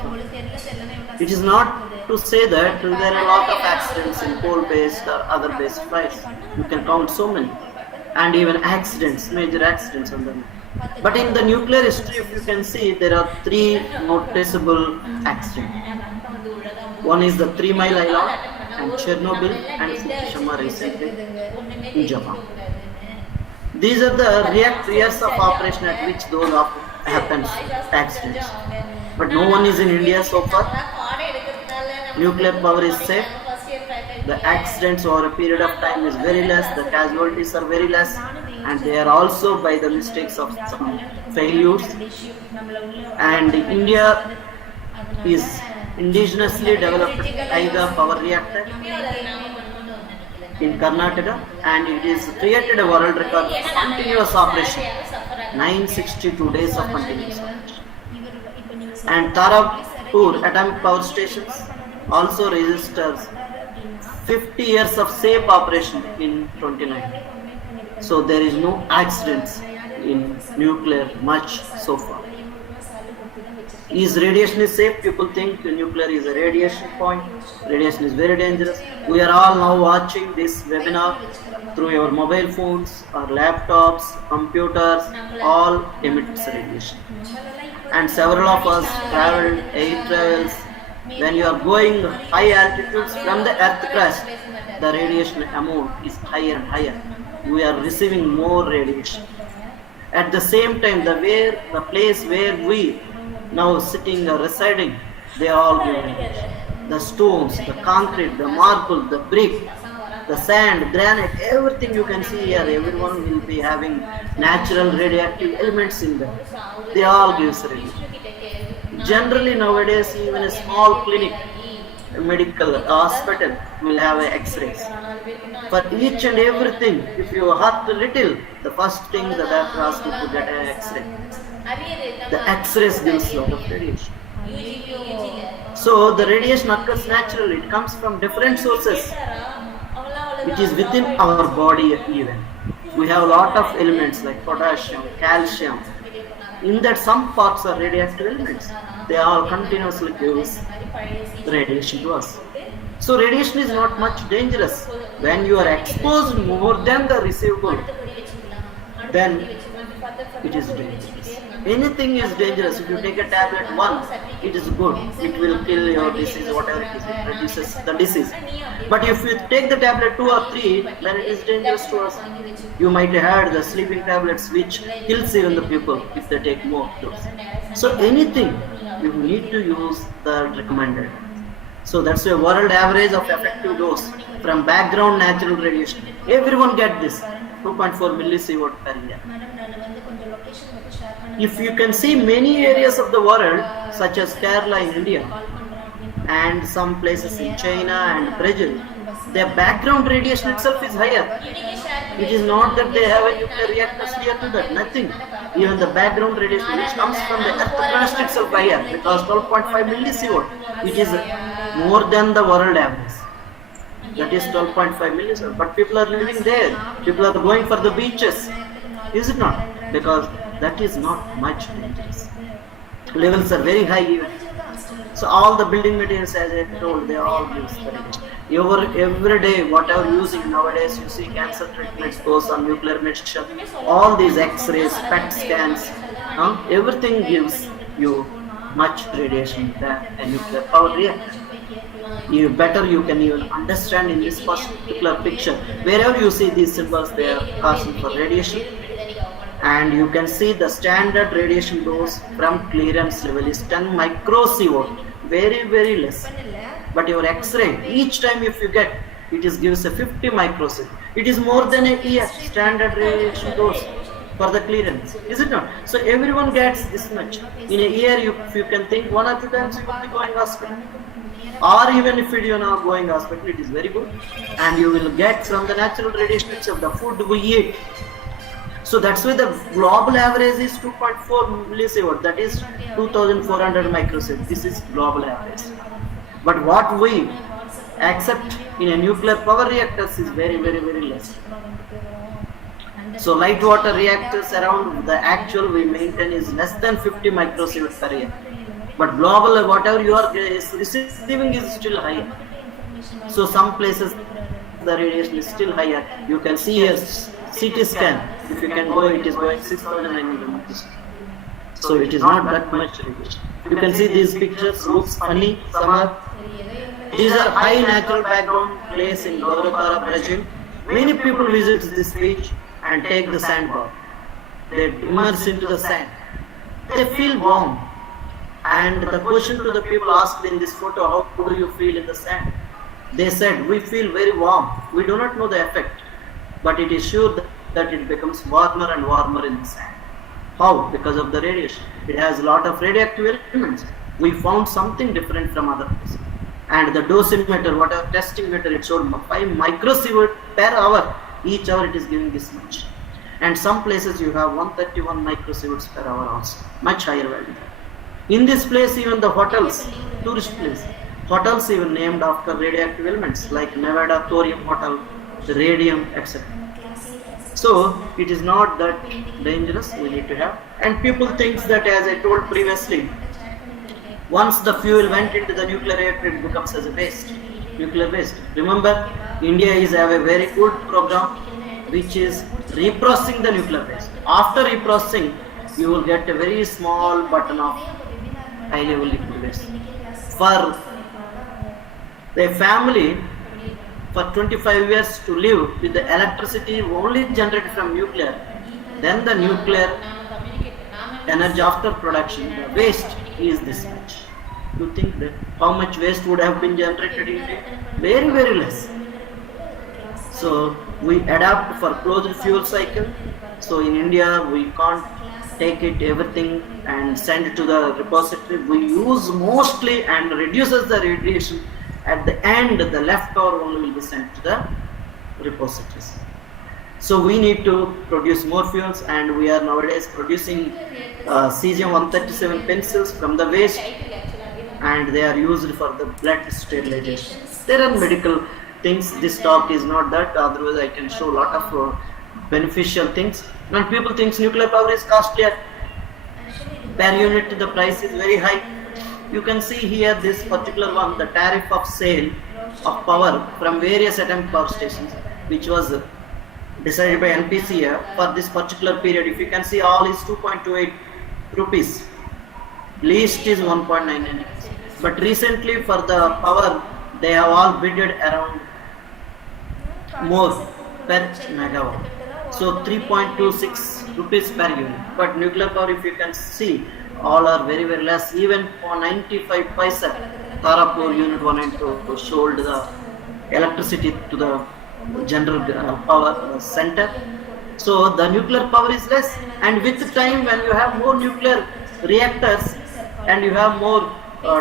It is not to say that there are a lot of accidents in coal-based or other-based flights. You can count so many. And even accidents, major accidents on them. But in the nuclear history, if you can see, there are 3 noticeable accidents. One is the 3 Mile Island and Chernobyl and Fukushima recently in Japan. These are the years of operation at which those happens, accidents. But no one is in India so far. Nuclear power is safe. The accidents over a period of time is very less, the casualties are very less, and they are also by the mistakes of some failures. And India is indigenously developed Kaiga power reactor in Karnataka, and it is created a world record of continuous operation, 962 days of continuous operation. And Tarapur atomic power stations also registers 50 years of safe operation in 29. So there is no accidents in nuclear much so far. Is radiation is safe? People think nuclear is a radiation point. Radiation is very dangerous. We are all now watching this webinar through your mobile phones or laptops, computers, all emits radiation. And several of us traveled air travels. When you are going high altitudes from the earth crust, the radiation amount is higher and higher. We are receiving more radiation. At the same time, the place where we now sitting or residing, they all give radiation. The stones, the concrete, the marble, the brick, the sand, granite, everything you can see here, everyone will be having natural radioactive elements in them. They all give radiation. Generally nowadays, even a small clinic medical hospital will have a X-rays. For each and everything, if you hurt a little, the first thing the doctor asks you to get an X-ray. The X-rays gives lot of radiation. So the radiation occurs naturally. It comes from different sources. It is within our body even. We have a lot of elements like potassium, calcium. In that some parts are radioactive elements. They all continuously gives radiation to us. So radiation is not much dangerous. When you are exposed more than the receivable, then it is dangerous. Anything is dangerous. If you take a tablet once, it is good. It will kill your disease, whatever it is. It reduces the disease. But if you take the tablet 2 or 3, then it is dangerous to us. You might have heard the sleeping tablets which kills even the people if they take more dose. So anything, you need to use the recommended. So that's a world average of effective dose from background natural radiation. Everyone get this 2.4 millisievert per year. If you can see many areas of the world, such as Kerala in India and some places in China and Brazil, their background radiation itself is higher. It is not that they have a nuclear reactors near to that, nothing. Even the background radiation which comes from the earth crust itself higher, because 12.5 millisievert, which is more than the world average. That is 12.5 millisievert. But people are living there. People are going for the beaches. Is it not? Because that is not much dangerous. Levels are very high even. So all the building materials, as I told, they all use the radiation. Every day, whatever using nowadays, you see cancer treatments goes on nuclear medicine. All these X-rays, PET scans, everything gives you much radiation than a nuclear power reactor. You can even understand in this particular picture. Wherever you see these symbols, they are causing for radiation. And you can see the standard radiation dose from clearance level is 10 microsievert, very, very less. But your X-ray, each time if you get, it gives a 50 microsievert. It is more than a year standard radiation dose for the clearance, is it not? So everyone gets this much. In a year, if you can think 1 or 2 times you will be going hospital. Or even if you are not going hospital, it is very good. And you will get from the natural radiation itself, the food we eat. So that's why the global average is 2.4 millisievert, that is 2400 microsievert. This is global average. But what we accept in a nuclear power reactors is very, very, very less. So light water reactors around the actual we maintain is less than 50 microsievert per year. But global, whatever you are receiving is still higher. So some places the radiation is still higher. You can see here CT scan. If you can go, it is going 6,900 meters. So it is not that much radiation. You can see these pictures, looks funny, some are. These are high natural background place in Guadalajara, Brazil. Many people visit this beach and take the sand bath. They immerse into the sand. They feel warm. And the question to the people asked in this photo, how do you feel in the sand? They said, we feel very warm. We do not know the effect, but it is sure that it becomes warmer and warmer in the sand. How? Because of the radiation. It has a lot of radioactive elements. We found something different from other places. And the dosimeter, whatever testing meter, it showed 5 microsievert per hour. Each hour it is giving this much. And some places you have 131 microsieverts per hour also. Much higher value. In this place, even the hotels, tourist place, hotels even named after radioactive elements like Nevada Thorium Hotel, radium, etc. So it is not that dangerous. We need to have. And people think that, as I told previously, once the fuel went into the nuclear reactor, it becomes as a waste, nuclear waste. Remember, India have a very good program which is reprocessing the nuclear waste. After reprocessing, you will get a very small button of high level liquid waste. For a family, for 25 years to live with the electricity only generated from nuclear, then the nuclear energy after production, the waste is this much. You think that how much waste would have been generated in India? Very, very less. So we adapt for closed fuel cycle. So in India, we can't take it everything and send it to the repository. We use mostly and reduces the radiation At the end, the leftover only will be sent to the repositories. So we need to produce more fuels, and we are nowadays producing cesium-137 pencils from the waste, and they are used for the blood sterilization. There are medical things. This talk is not that, otherwise I can show a lot of beneficial things. And people think nuclear power is costlier. Per unit the price is very high. You can see here this particular one, the tariff of sale of power from various atomic power stations, which was decided by NPCA for this particular period. If you can see, all is 2.28 rupees, least is 1.99. But recently for the power, they have all bidded around more per megawatt. So 3.26 rupees per unit. But nuclear power, if you can see, all are very, very less. Even for 95 paisa, Tarapur unit 1 and 2 sold the electricity to the general power center. So the nuclear power is less, and with time, when you have more nuclear reactors and you have more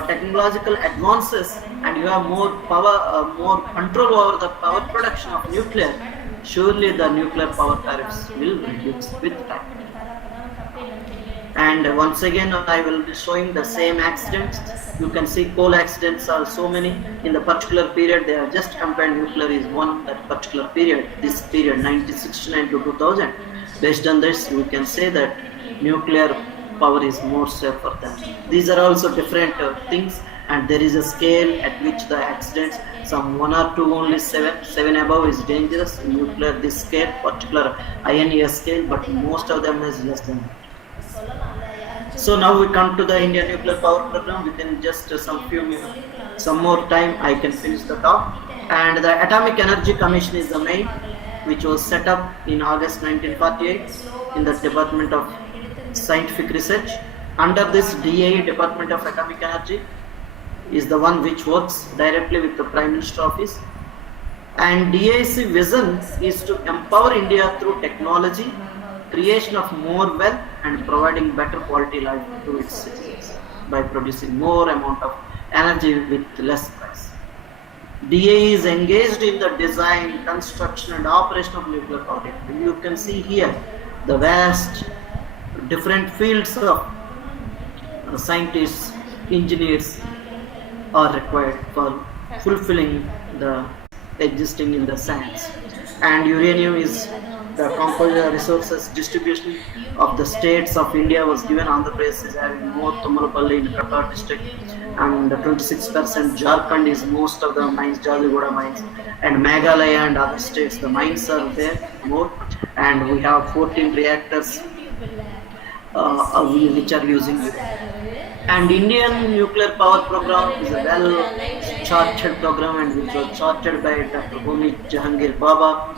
technological advances and you have more power, more control over the power production of nuclear, surely the nuclear power tariffs will reduce with time. And once again, I will be showing the same accidents. You can see coal accidents are so many in the particular period. They are just compared. Nuclear is one that particular period. This period 1969 to 2000. Based on this, we can say that nuclear power is more safer than. These are also different things, and there is a scale at which the accidents. Some 1 or 2 only, 7 above is dangerous. In nuclear, this scale, particular INES scale, but most of them is less than that. So now we come to the Indian nuclear power program. Within just some more time, I can finish the talk. And the Atomic Energy Commission is the main, which was set up in August 1948 in the Department of Scientific Research. Under this, DAE, Department of Atomic Energy, is the one which works directly with the Prime Minister office. And DAEC vision is to empower India through technology, creation of more wealth, and providing better quality life to its citizens by producing more amount of energy with less price. DAE is engaged in the design, construction and operation of nuclear power. You can see here the vast different fields of scientists, engineers are required for fulfilling the existing in the science. And uranium is the composite resources distribution of the states of India was given. Andhra Pradesh is having more, Tummalpalli in Kattar district, and 26%. Jharkhand is most of the mines, Jharsuguda mines, and Meghalaya and other states, the mines are there more. And we have 14 reactors which are using it. And Indian nuclear power program is a well-charted program, and which was charted by Dr. Homi Jahangir Baba,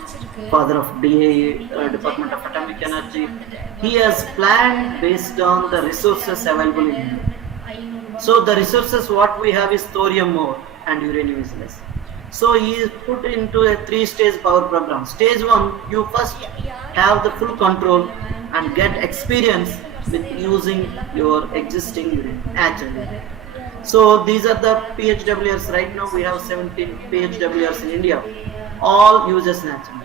father of DAE, Department of Atomic Energy. He has planned based on the resources available in India. So the resources what we have is thorium more and uranium is less. So he is put into a 3-stage power program. Stage 1, you first have the full control and get experience with using your existing naturally. So these are the PHWRs. Right now we have 17 PHWRs in India. All uses natural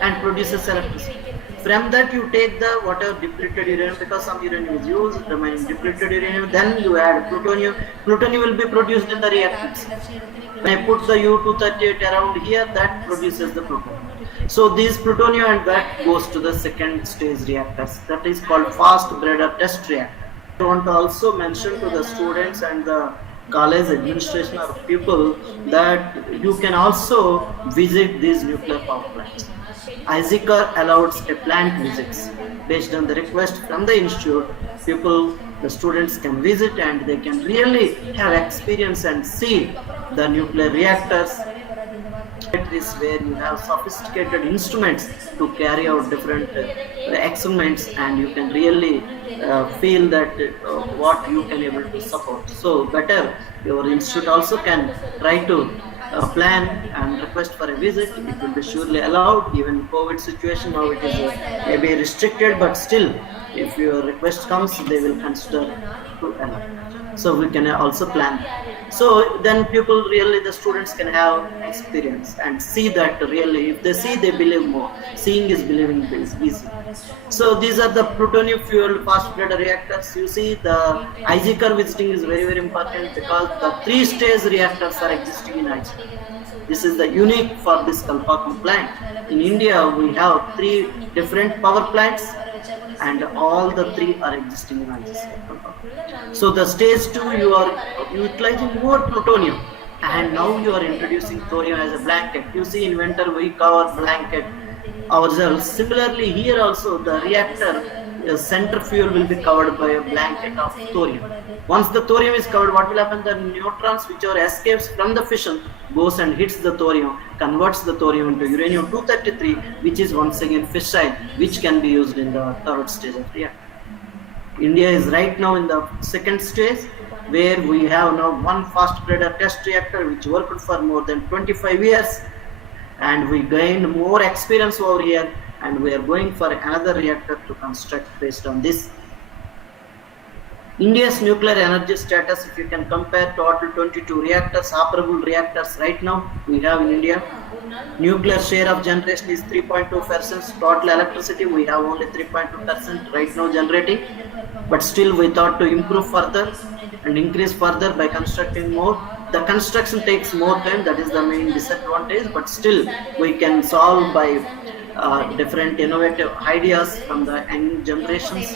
and produces electricity. From that you take the whatever depleted uranium, because some uranium is used, remaining depleted uranium, then you add plutonium. Plutonium will be produced in the reactors. When I put the U-238 around here, that produces the plutonium. So these plutonium and that goes to the second stage reactors. That is called fast breeder test reactor. I want to also mention to the students and the college administration or people that you can also visit these nuclear power plants. ISICA allows a plant visits. Based on the request from the institute, the students can visit and they can really have experience and see the nuclear reactors. It is where you have sophisticated instruments to carry out different experiments, and you can really feel that what you can able to support. So better your institute also can try to plan and request for a visit, it will be surely allowed. Even COVID situation now it is maybe restricted, but still, if your request comes, they will consider to allow. So we can also plan. So then people really, the students can have experience and see that really, if they see, they believe more. Seeing is believing is easy. So these are the plutonium fueled fast breeder reactors. You see, the IGCAR visiting is very, very important because the 3-stage reactors are existing in IGCAR. This is the unique for this Kalpakkam plant. In India, we have 3 different power plants, and all the 3 are existing in IGCAR. So the stage 2, you are utilizing more plutonium, and now you are introducing thorium as a blanket. You see, in winter we cover blanket ourselves. Similarly, here also the reactor center fuel will be covered by a blanket of thorium. Once the thorium is covered, what will happen? The neutrons which are escapes from the fission goes and hits the thorium, converts the thorium into uranium-233, which is once again fissile, which can be used in the 3rd stage of reactor. India is right now in the 2nd stage, where we have now 1 fast breeder test reactor which worked for more than 25 years, and we gained more experience over here, and we are going for another reactor to construct based on this. India's nuclear energy status, if you can compare total 22 reactors, operable reactors right now we have in India. Nuclear share of generation is 3.2%. Total electricity we have only 3.2% right now generating, but still we thought to improve further and increase further by constructing more. The construction takes more time, that is the main disadvantage, but still we can solve by different innovative ideas from the young generations.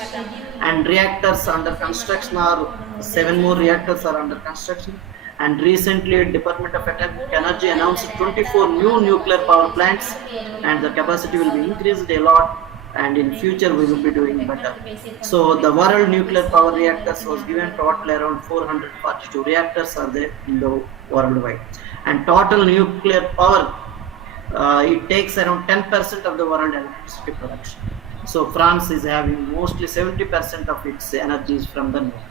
And reactors under construction are 7 more reactors are under construction. And recently Department of Atomic Energy announced 24 new nuclear power plants, and the capacity will be increased a lot, and in future we will be doing better. So the world nuclear power reactors was given total around 442 reactors are there in the worldwide. And total nuclear power, it takes around 10% of the world electricity production. So France is having mostly 70% of its energies from the nuclear.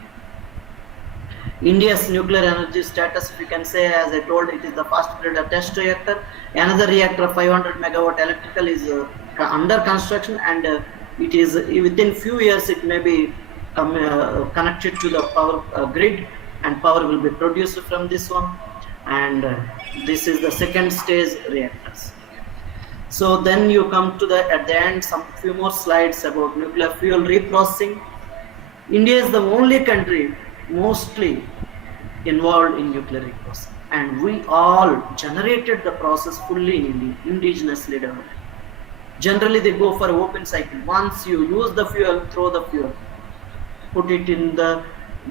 India's nuclear energy status, if you can say, as I told, it is the fast breeder test reactor. Another reactor 500 megawatt electrical is under construction, and it is within few years it may be connected to the power grid, and power will be produced from this one. And this is the 2nd stage reactors. So then you come to at the end some few more slides about nuclear fuel reprocessing. India is the only country mostly involved in nuclear reprocessing, and we all generated the process fully in India, indigenously developed. Generally they go for open cycle. Once you use the fuel, throw the fuel, put it in the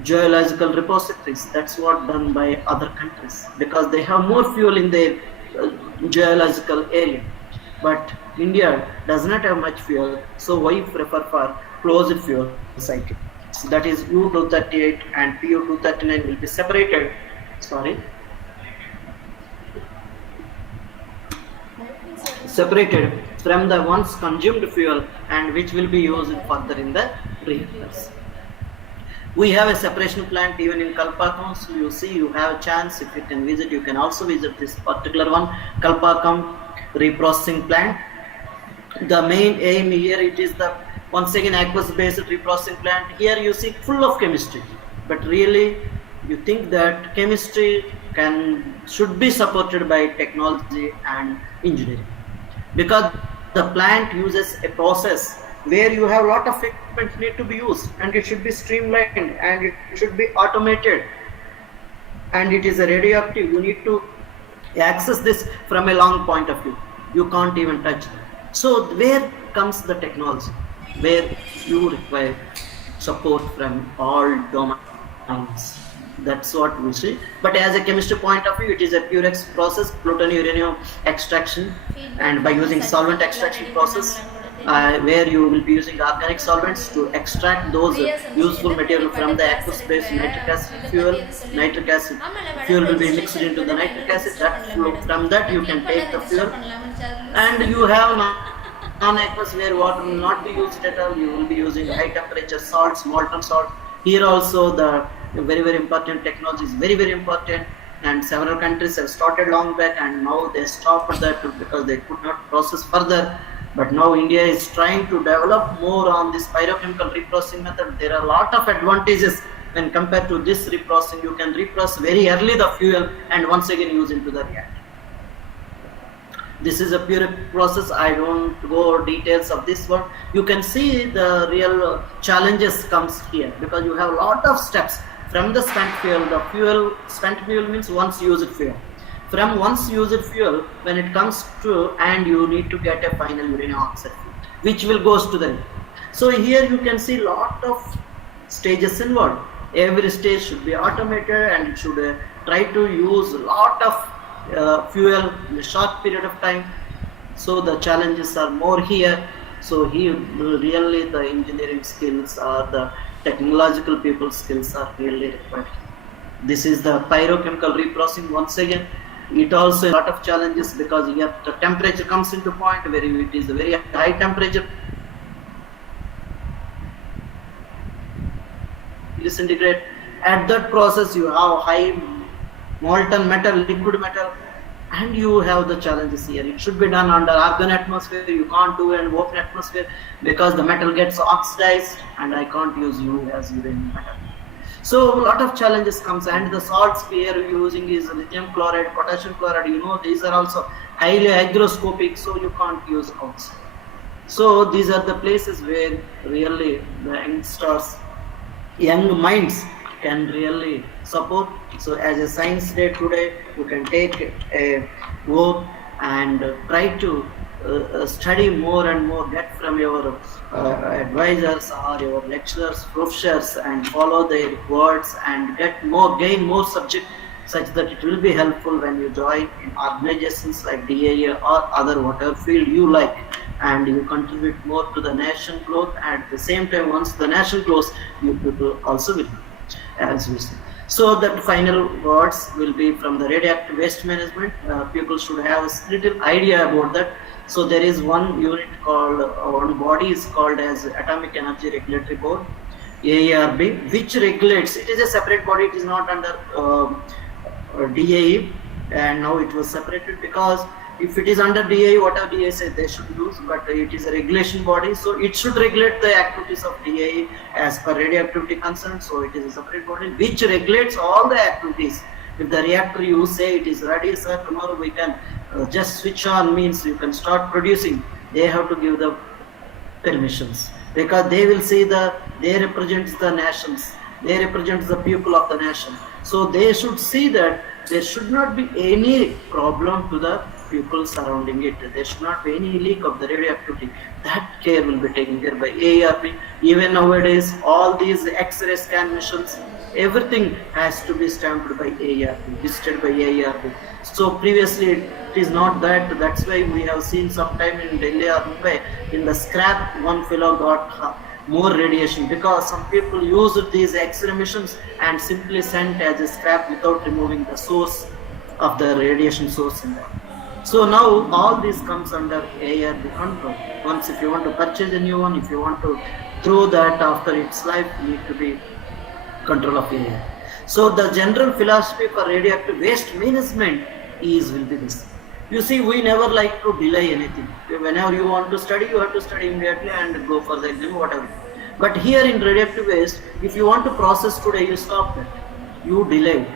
geological repositories. That's what done by other countries, because they have more fuel in their geological area. But India does not have much fuel, so why prefer for closed fuel cycle? So that is U-238 and Pu-239 will be separated. Separated from the once consumed fuel, and which will be used further in the reactors. We have a separation plant even in Kalpakkam. So you see, you have a chance, if you can visit, you can also visit this particular one, Kalpakkam reprocessing plant. The main aim here, it is the once again aqueous based reprocessing plant. Here you see full of chemistry, but really you think that chemistry should be supported by technology and engineering, because the plant uses a process where you have a lot of equipment need to be used, and it should be streamlined, and it should be automated, and it is a radioactive. You need to access this from a long point of view. You can't even touch it. So where comes the technology, where you require support from all domains? That's what we see. But as a chemistry point of view, it is a Purex process, plutonium uranium extraction, and by using solvent extraction process, where you will be using organic solvents to extract those useful material from the aqueous based nitric acid fuel. Nitric acid fuel will be mixed into the nitric acid. From that you can take the fuel, and you have non-aqueous where water will not be used at all. You will be using high temperature salts, molten salt. Here also the very important technology is very important. and several countries have started long back, and now they stopped that because they could not process further. But now India is trying to develop more on this pyrochemical reprocessing method. There are a lot of advantages when compared to this reprocessing. You can reprocess very early the fuel and once again use into the reactor. This is a pure process. I don't go details of this one. You can see the real challenges comes here because you have a lot of steps from the spent fuel. The fuel, spent fuel means once used fuel. From once used fuel, when it comes to, and you need to get a final uranium oxide fuel, which will goes to the. So here you can see lot of stages involved. Every stage should be automated and it should try to use a lot of fuel in a short period of time. So the challenges are more here. So here really the engineering skills or the technological people skills are really required. This is the pyrochemical reprocessing. Once again, it also a lot of challenges because here the temperature comes into point where it is a very high temperature centigrade. At that process you have high molten metal, liquid metal, and you have the challenges here. It should be done under argon atmosphere. You can't do an open atmosphere because the metal gets oxidized and I can't use U as uranium metal. So a lot of challenges comes, and the salts we are using is lithium chloride, potassium chloride. You know, these are also highly hygroscopic, so you can't use outside. So these are the places where really the youngsters, young minds can really support. So as a science day today, you can take a work and try to study more and more, get from your advisors or your lecturers, professors, and follow their words and gain more subject, such that it will be helpful when you join in organizations like DAA or other whatever field you like, and you contribute more to the nation growth. At the same time, once the nation grows, you people also will, as we say. So that final words will be from the radioactive waste management. People should have a little idea about that. So there is one unit called, one body is called as Atomic Energy Regulatory Board, AERB, which regulates. It is a separate body. It is not under DAE, and now it was separated because if it is under DAE, whatever DAE says they should use, but it is a regulation body, so it should regulate the activities of DAE as per radioactivity concern. So it is a separate body which regulates all the activities. If the reactor you say it is ready, sir, tomorrow we can just switch on, means you can start producing. They have to give the permissions because they will see they represent the nations, they represent the people of the nation. So they should see that there should not be any problem to the people surrounding it. There should not be any leak of the radioactivity. That care will be taken care by AERB. Even nowadays, all these X-ray scan missions, everything has to be stamped by AERB, visited by AERB. So previously it is not that. That's why we have seen sometime in Delhi or Mumbai, in the scrap, one fellow got more radiation because some people used these X-ray missions and simply sent as a scrap without removing the source of the radiation source in there. So now all this comes under AERB control. Once if you want to purchase a new one, if you want to throw that after its life, you need to be control of AERB. So the general philosophy for radioactive waste management will be this. You see, we never like to delay anything. Whenever you want to study, you have to study immediately and go for the exam, whatever. But here in radioactive waste, if you want to process today, you stop that. You delay it.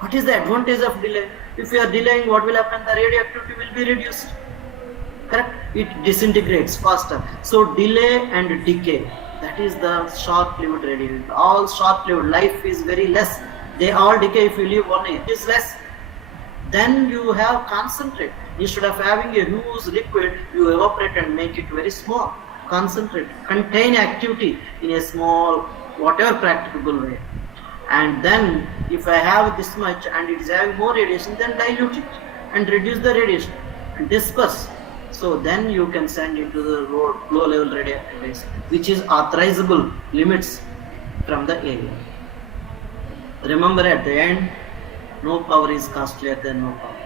What is the advantage of delay? If you are delaying, what will happen? The radioactivity will be reduced. Correct? It disintegrates faster. So delay and decay, that is the short-lived radiation. All short-lived, life is very less. They all decay. If you live 1 year, it is less. Then you have concentrate. Instead of having a huge liquid, you evaporate and make it very small. Concentrate, contain activity in a small, whatever practicable way. And then if I have this much and it is having more radiation, then dilute it and reduce the radiation and disperse. So then you can send into the low level radioactive waste, which is authorizable limits from the area. Remember, at the end, no power is costlier than no power.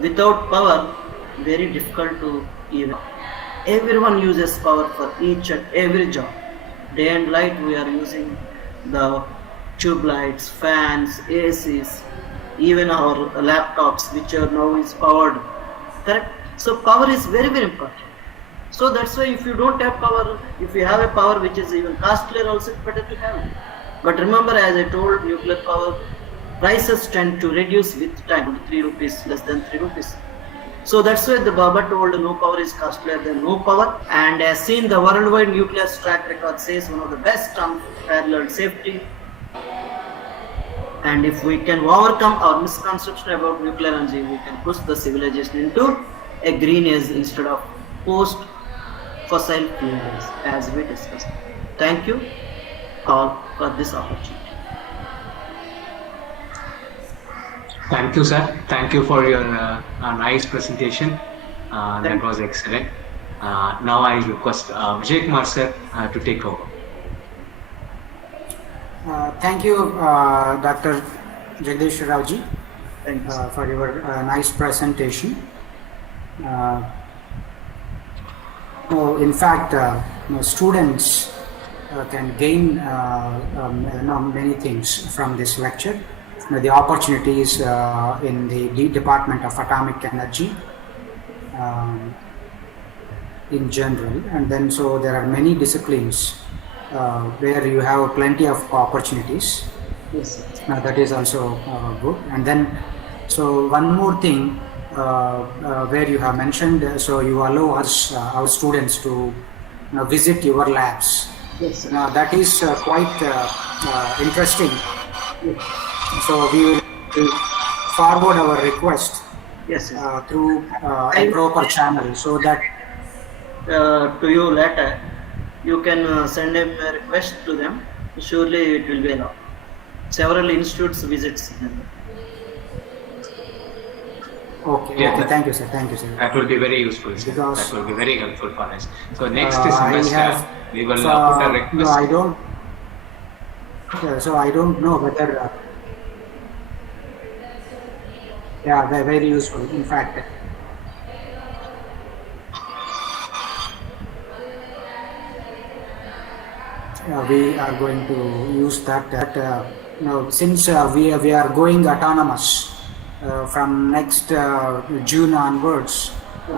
Without power, very difficult to even. Everyone uses power for each and every job. Day and night we are using the tube lights, fans, ACs, even our laptops, which are now is powered. Correct. So power is very very important. So that's why if you don't have power, if you have a power which is even costlier, also it's better to have it. But remember, as I told, nuclear power prices tend to reduce with time. 3 rupees, less than 3 rupees. So that's why the Baba told no power is costlier than no power. And as seen, the worldwide nuclear track record says one of the best unparalleled safety. And if we can overcome our misconception about nuclear energy, we can push the civilization into a green age instead of post fossil fuels, as we discussed. Thank you all for this opportunity. Thank you, sir. Thank you for your nice presentation. That was excellent. Now I request Vijay Kumar sir to take over. Thank you, Dr. Jagdish Rawji, Thank you. for your nice presentation. In fact, students can gain many things from this lecture. The opportunities in the Department of Atomic Energy in general, and then so there are many disciplines where you have plenty of opportunities. Yes, sir. That is also good. And then so one more thing where you have mentioned, so you allow us our students to visit your labs. Yes, sir. Now that is quite interesting. So we will forward our request Yes, yes. through a proper channel, so that To you later, you can send a request to them. Surely it will be allowed. Several institutes visits them. okay. Yeah, Okay, that- thank you, sir. Thank you, sir. That will be very useful, sir. Because, That will be very helpful for us. So next I semester, have- we will so, put a no, request. I don't. So I don't know whether. Yeah, they're very useful. In fact, we are going to use that. Since we are going autonomous from next June onwards.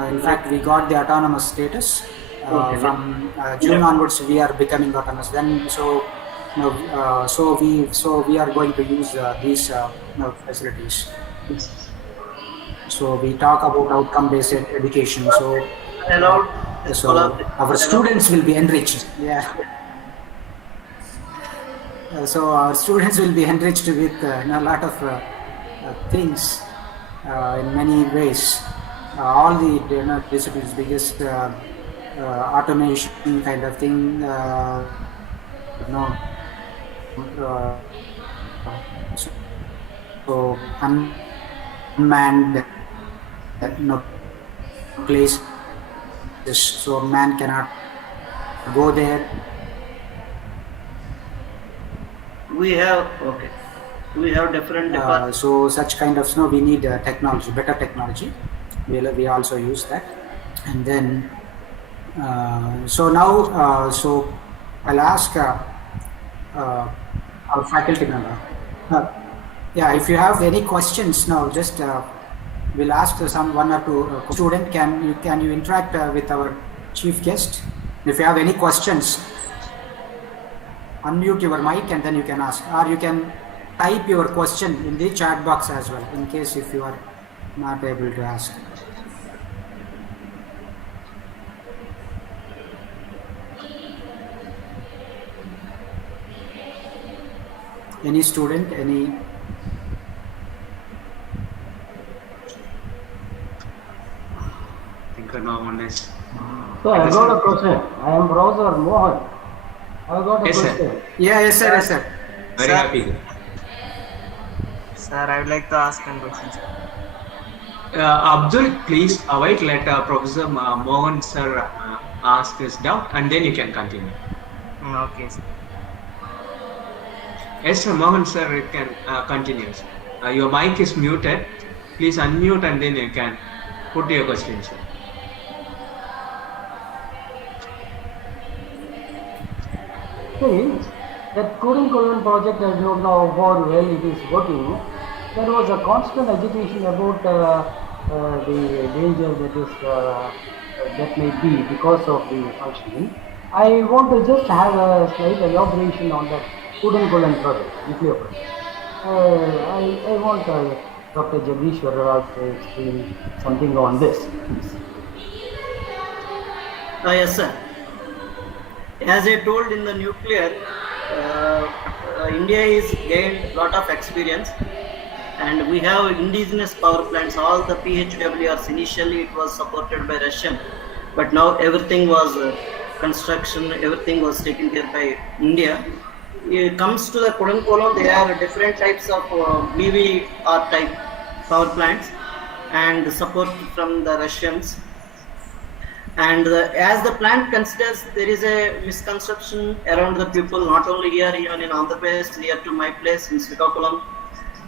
In fact, we got the autonomous status. Okay. From June onwards, we are becoming autonomous. Then so we are going to use these facilities. Yes. So we talk about outcome-based education. So Allowed. our students will be enriched. Yeah. So our students will be enriched with a lot of things in many ways. All the disciplines, biggest automation kind of thing. So unmanned place. So man cannot go there. We have different departments. So such kind of we need technology, better technology. We also use that, and then so now so I'll ask our faculty member. Yeah, if you have any questions now, just we'll ask some one or two student. Can you interact with our chief guest? If you have any questions, unmute your mic and then you can ask, or you can type your question in the chat box as well, in case if you are not able to ask. Any student, any? I think no one is. So I got a question. I am Professor Mohan. I got a Yes, sir. question. Yeah, yes sir, yes sir. Very Sir. happy. Sir, I would like to ask one question, sir. Abdul, please wait. Let Professor Mohan sir ask his doubt, and then you can continue. Okay, sir. Yes, sir, Mohan sir, you can continue. Sir. Your mic is muted. Please unmute and then you can put your question, sir. See, that Coding Colon project, I don't know how well it is working. there was a constant agitation about the danger that may be because of the functioning. I want to just have a slight elaboration on that Kudankulam project, nuclear project. I want Dr. Jagdishwar Rao to explain something on this, please. Yes, sir. As I told in the nuclear, India is gained lot of experience, and we have indigenous power plants. All the PHWRs initially it was supported by Russian, but now everything was construction, everything was taken care by India. It comes to the Kudankulam, there are different types of BVR type power plants and support from the Russians. And as the plant considers, there is a misconception around the people, not only here, even in Andhra Pradesh, near to my place in Srikakulam.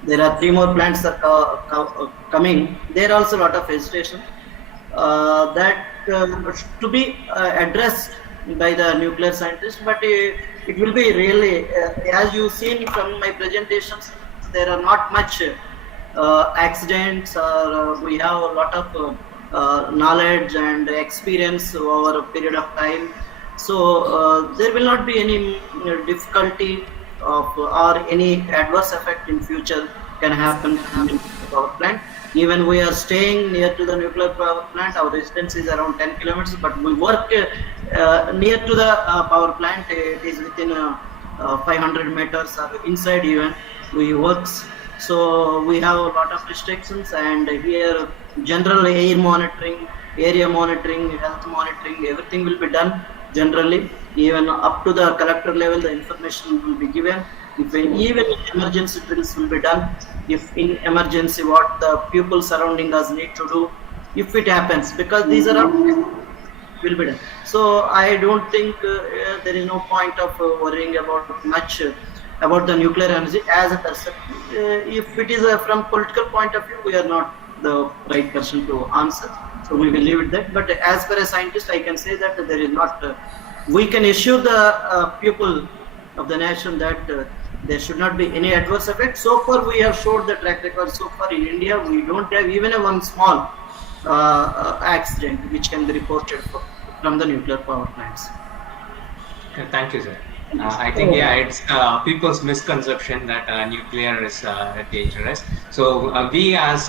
There are 3 more plants that are coming. There are also a lot of hesitation that to be addressed by the nuclear scientists, but it will be really, as you've seen from my presentations, there are not much accidents, or we have a lot of knowledge and experience over a period of time. So there will not be any difficulty or any adverse effect in future can happen in the power plant. Even we are staying near to the nuclear power plant, our distance is around 10 kilometers, but we work near to the power plant. It is within 500 meters or inside even we works. So we have a lot of restrictions, and here general air monitoring, area monitoring, health monitoring, everything will be done generally. Even up to the collector level, the information will be given. If even emergency drills will be done, if in emergency what the people surrounding us need to do, if it happens, because these are all will be done. So I don't think there is no point of worrying about much about the nuclear energy as a person. If it is from political point of view, we are not the right person to answer. So we will leave it that. But as per a scientist, I can say that there is not. We can assure the people of the nation that there should not be any adverse effect. So far, we have showed the track record. So far in India, we don't have even a one small accident which can be reported from the nuclear power plants. Thank you, sir. I think, yeah, it's people's misconception that nuclear is dangerous. So we as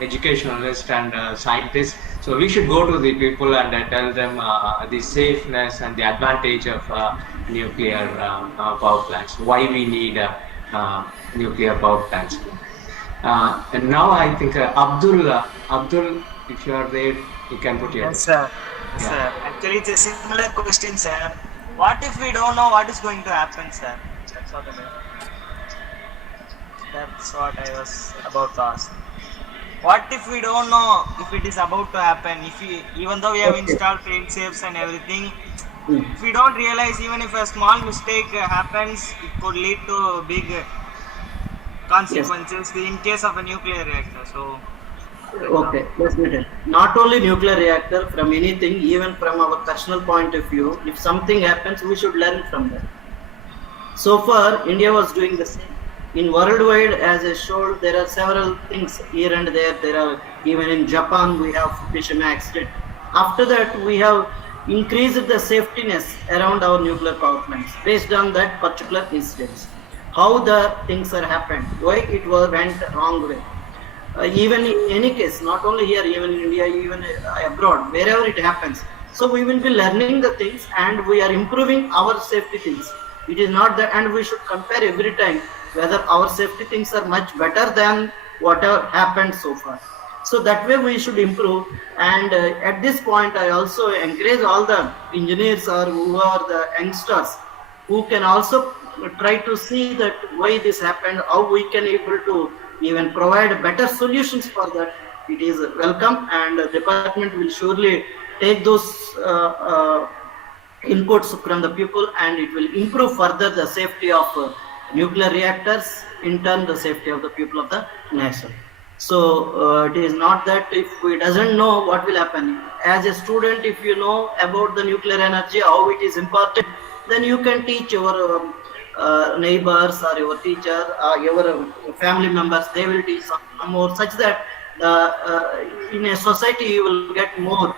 educationalists and scientists, so we should go to the people and tell them the safeness and the advantage of nuclear power plants, why we need nuclear power plants. And now I think Abdul, if you are there, you can put your... Yes, sir. Yes, Yeah. sir. Actually, it's a similar question, sir. What if we don't know what is going to happen, sir? That's what I was about to ask. What if we don't know if it is about to happen? If we, even though we have installed fail safes and everything, if we don't realize, even if a small mistake happens, it could lead to big consequences in case of a nuclear reactor. So, Okay, let me tell. Not only nuclear reactor, from anything, even from our personal point of view, if something happens, we should learn from that. So far, India was doing the same. In worldwide, as I showed, there are several things here and there. There are, even in Japan, we have Fukushima accident. After that, we have increased the safetiness around our nuclear power plants based on that particular incidents. How the things are happened, why it went wrong way. Even in any case, not only here, even in India, even abroad, wherever it happens. So we will be learning the things and we are improving our safety things. It is not that, and we should compare every time whether our safety things are much better than whatever happened so far. So that way we should improve. And at this point, I also encourage all the engineers or who are the youngsters who can also try to see that why this happened, how we can able to even provide better solutions for that. It is welcome, and the department will surely take those inputs from the people, and it will improve further the safety of nuclear reactors, in turn the safety of the people of the nation. So it is not that if we doesn't know what will happen. As a student, if you know about the nuclear energy, how it is important, then you can teach your neighbors or your teacher or your family members, they will teach some more, such that in a society you will get more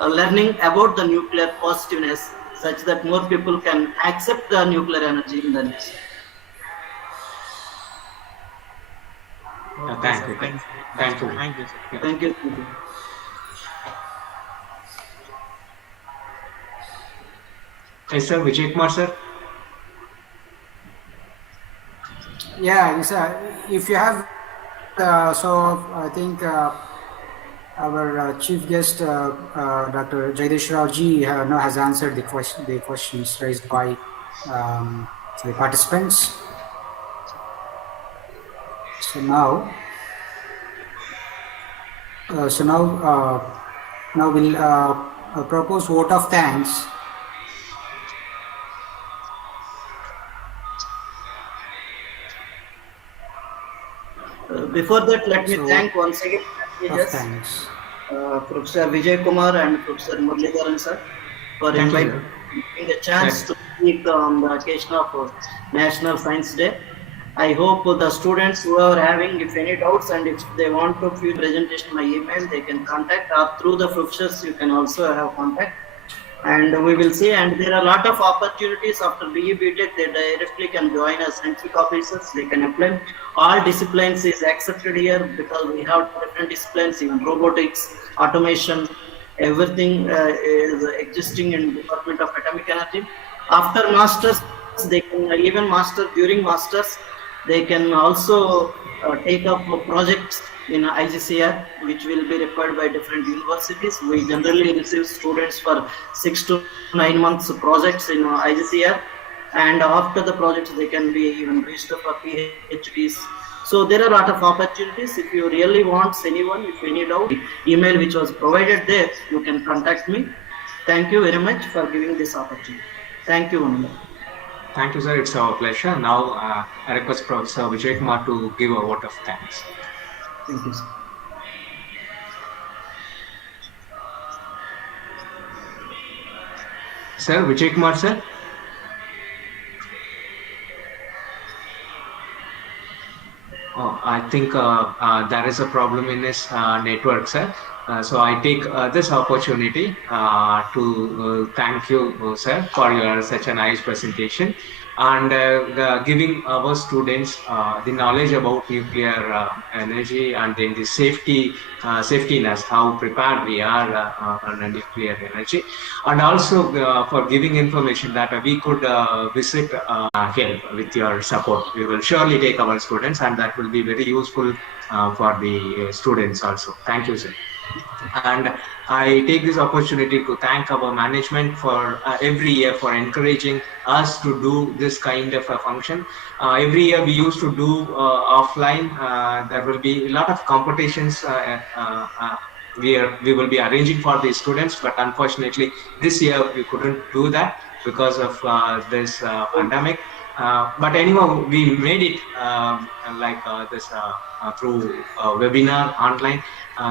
learning about the nuclear positiveness, such that more people can accept the nuclear energy in the nation. Okay, Thank sir. you. Thank you. Thank you. Thank you, sir. Thank you. Thank you. Yes, sir. Vijay Kumar, sir. Yeah, yes, if you have, so I think our chief guest, Dr. Jagdish Rao ji, now has answered the questions raised by the participants. So now, now we'll propose vote of thanks. Before that, let me thank once again Thanks. Professor Vijay Kumar and Professor Muralidharan sir for Thank you. inviting a chance to speak on the occasion of National Science Day. I hope the students who are having, if any doubts and if they want to view presentation by email, they can contact, or through the professors you can also have contact. And we will see, and there are a lot of opportunities after BE BTech, they directly can join as scientific officers, they can apply. All disciplines is accepted here because we have different disciplines, even robotics, automation, everything is existing in Department of Atomic Energy. After masters, they can even master, during masters, they can also take up projects in IGCR, which will be required by different universities. We generally receive students for 6 to 9 months projects in IGCR, and after the projects they can be even reached for PhDs. So there are a lot of opportunities. If you really want anyone, if any doubt, email which was provided there, you can contact me. Thank you very much for giving this opportunity. Thank you, Ananda. Thank you, sir. It's our pleasure. Now, I request Professor Vijay Kumar to give a vote of thanks. Thank you, sir. Sir, Vijay Kumar, sir. Oh, I think there is a problem in his network, sir. So I take this opportunity to thank you, sir, for your such a nice presentation and giving our students the knowledge about nuclear energy and then the safetiness, how prepared we are on nuclear energy, and also for giving information that we could visit help with your support. We will surely take our students, and that will be very useful for the students also. Thank you, sir. And I take this opportunity to thank our management for every year for encouraging us to do this kind of a function. Every year we used to do offline. There will be a lot of competitions we will be arranging for the students, but unfortunately this year we couldn't do that because of this pandemic. But anyhow, we made it this through webinar online.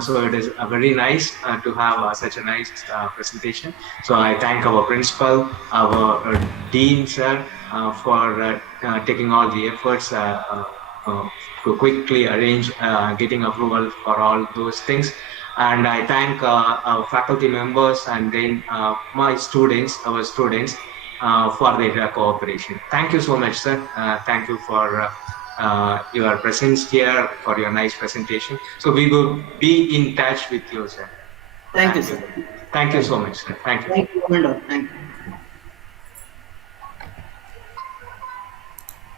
So it is very nice to have such a nice presentation. So I thank our principal, our dean, sir, for taking all the efforts to quickly arrange getting approval for all those things. And I thank our faculty members and then my students, our students, for their cooperation. Thank you so much, sir. Thank you for your presence here, for your nice presentation. So we will be in touch with you, sir. Thank you, sir. Thank you so much, sir. Thank you. Thank you, Amanda. Thank you.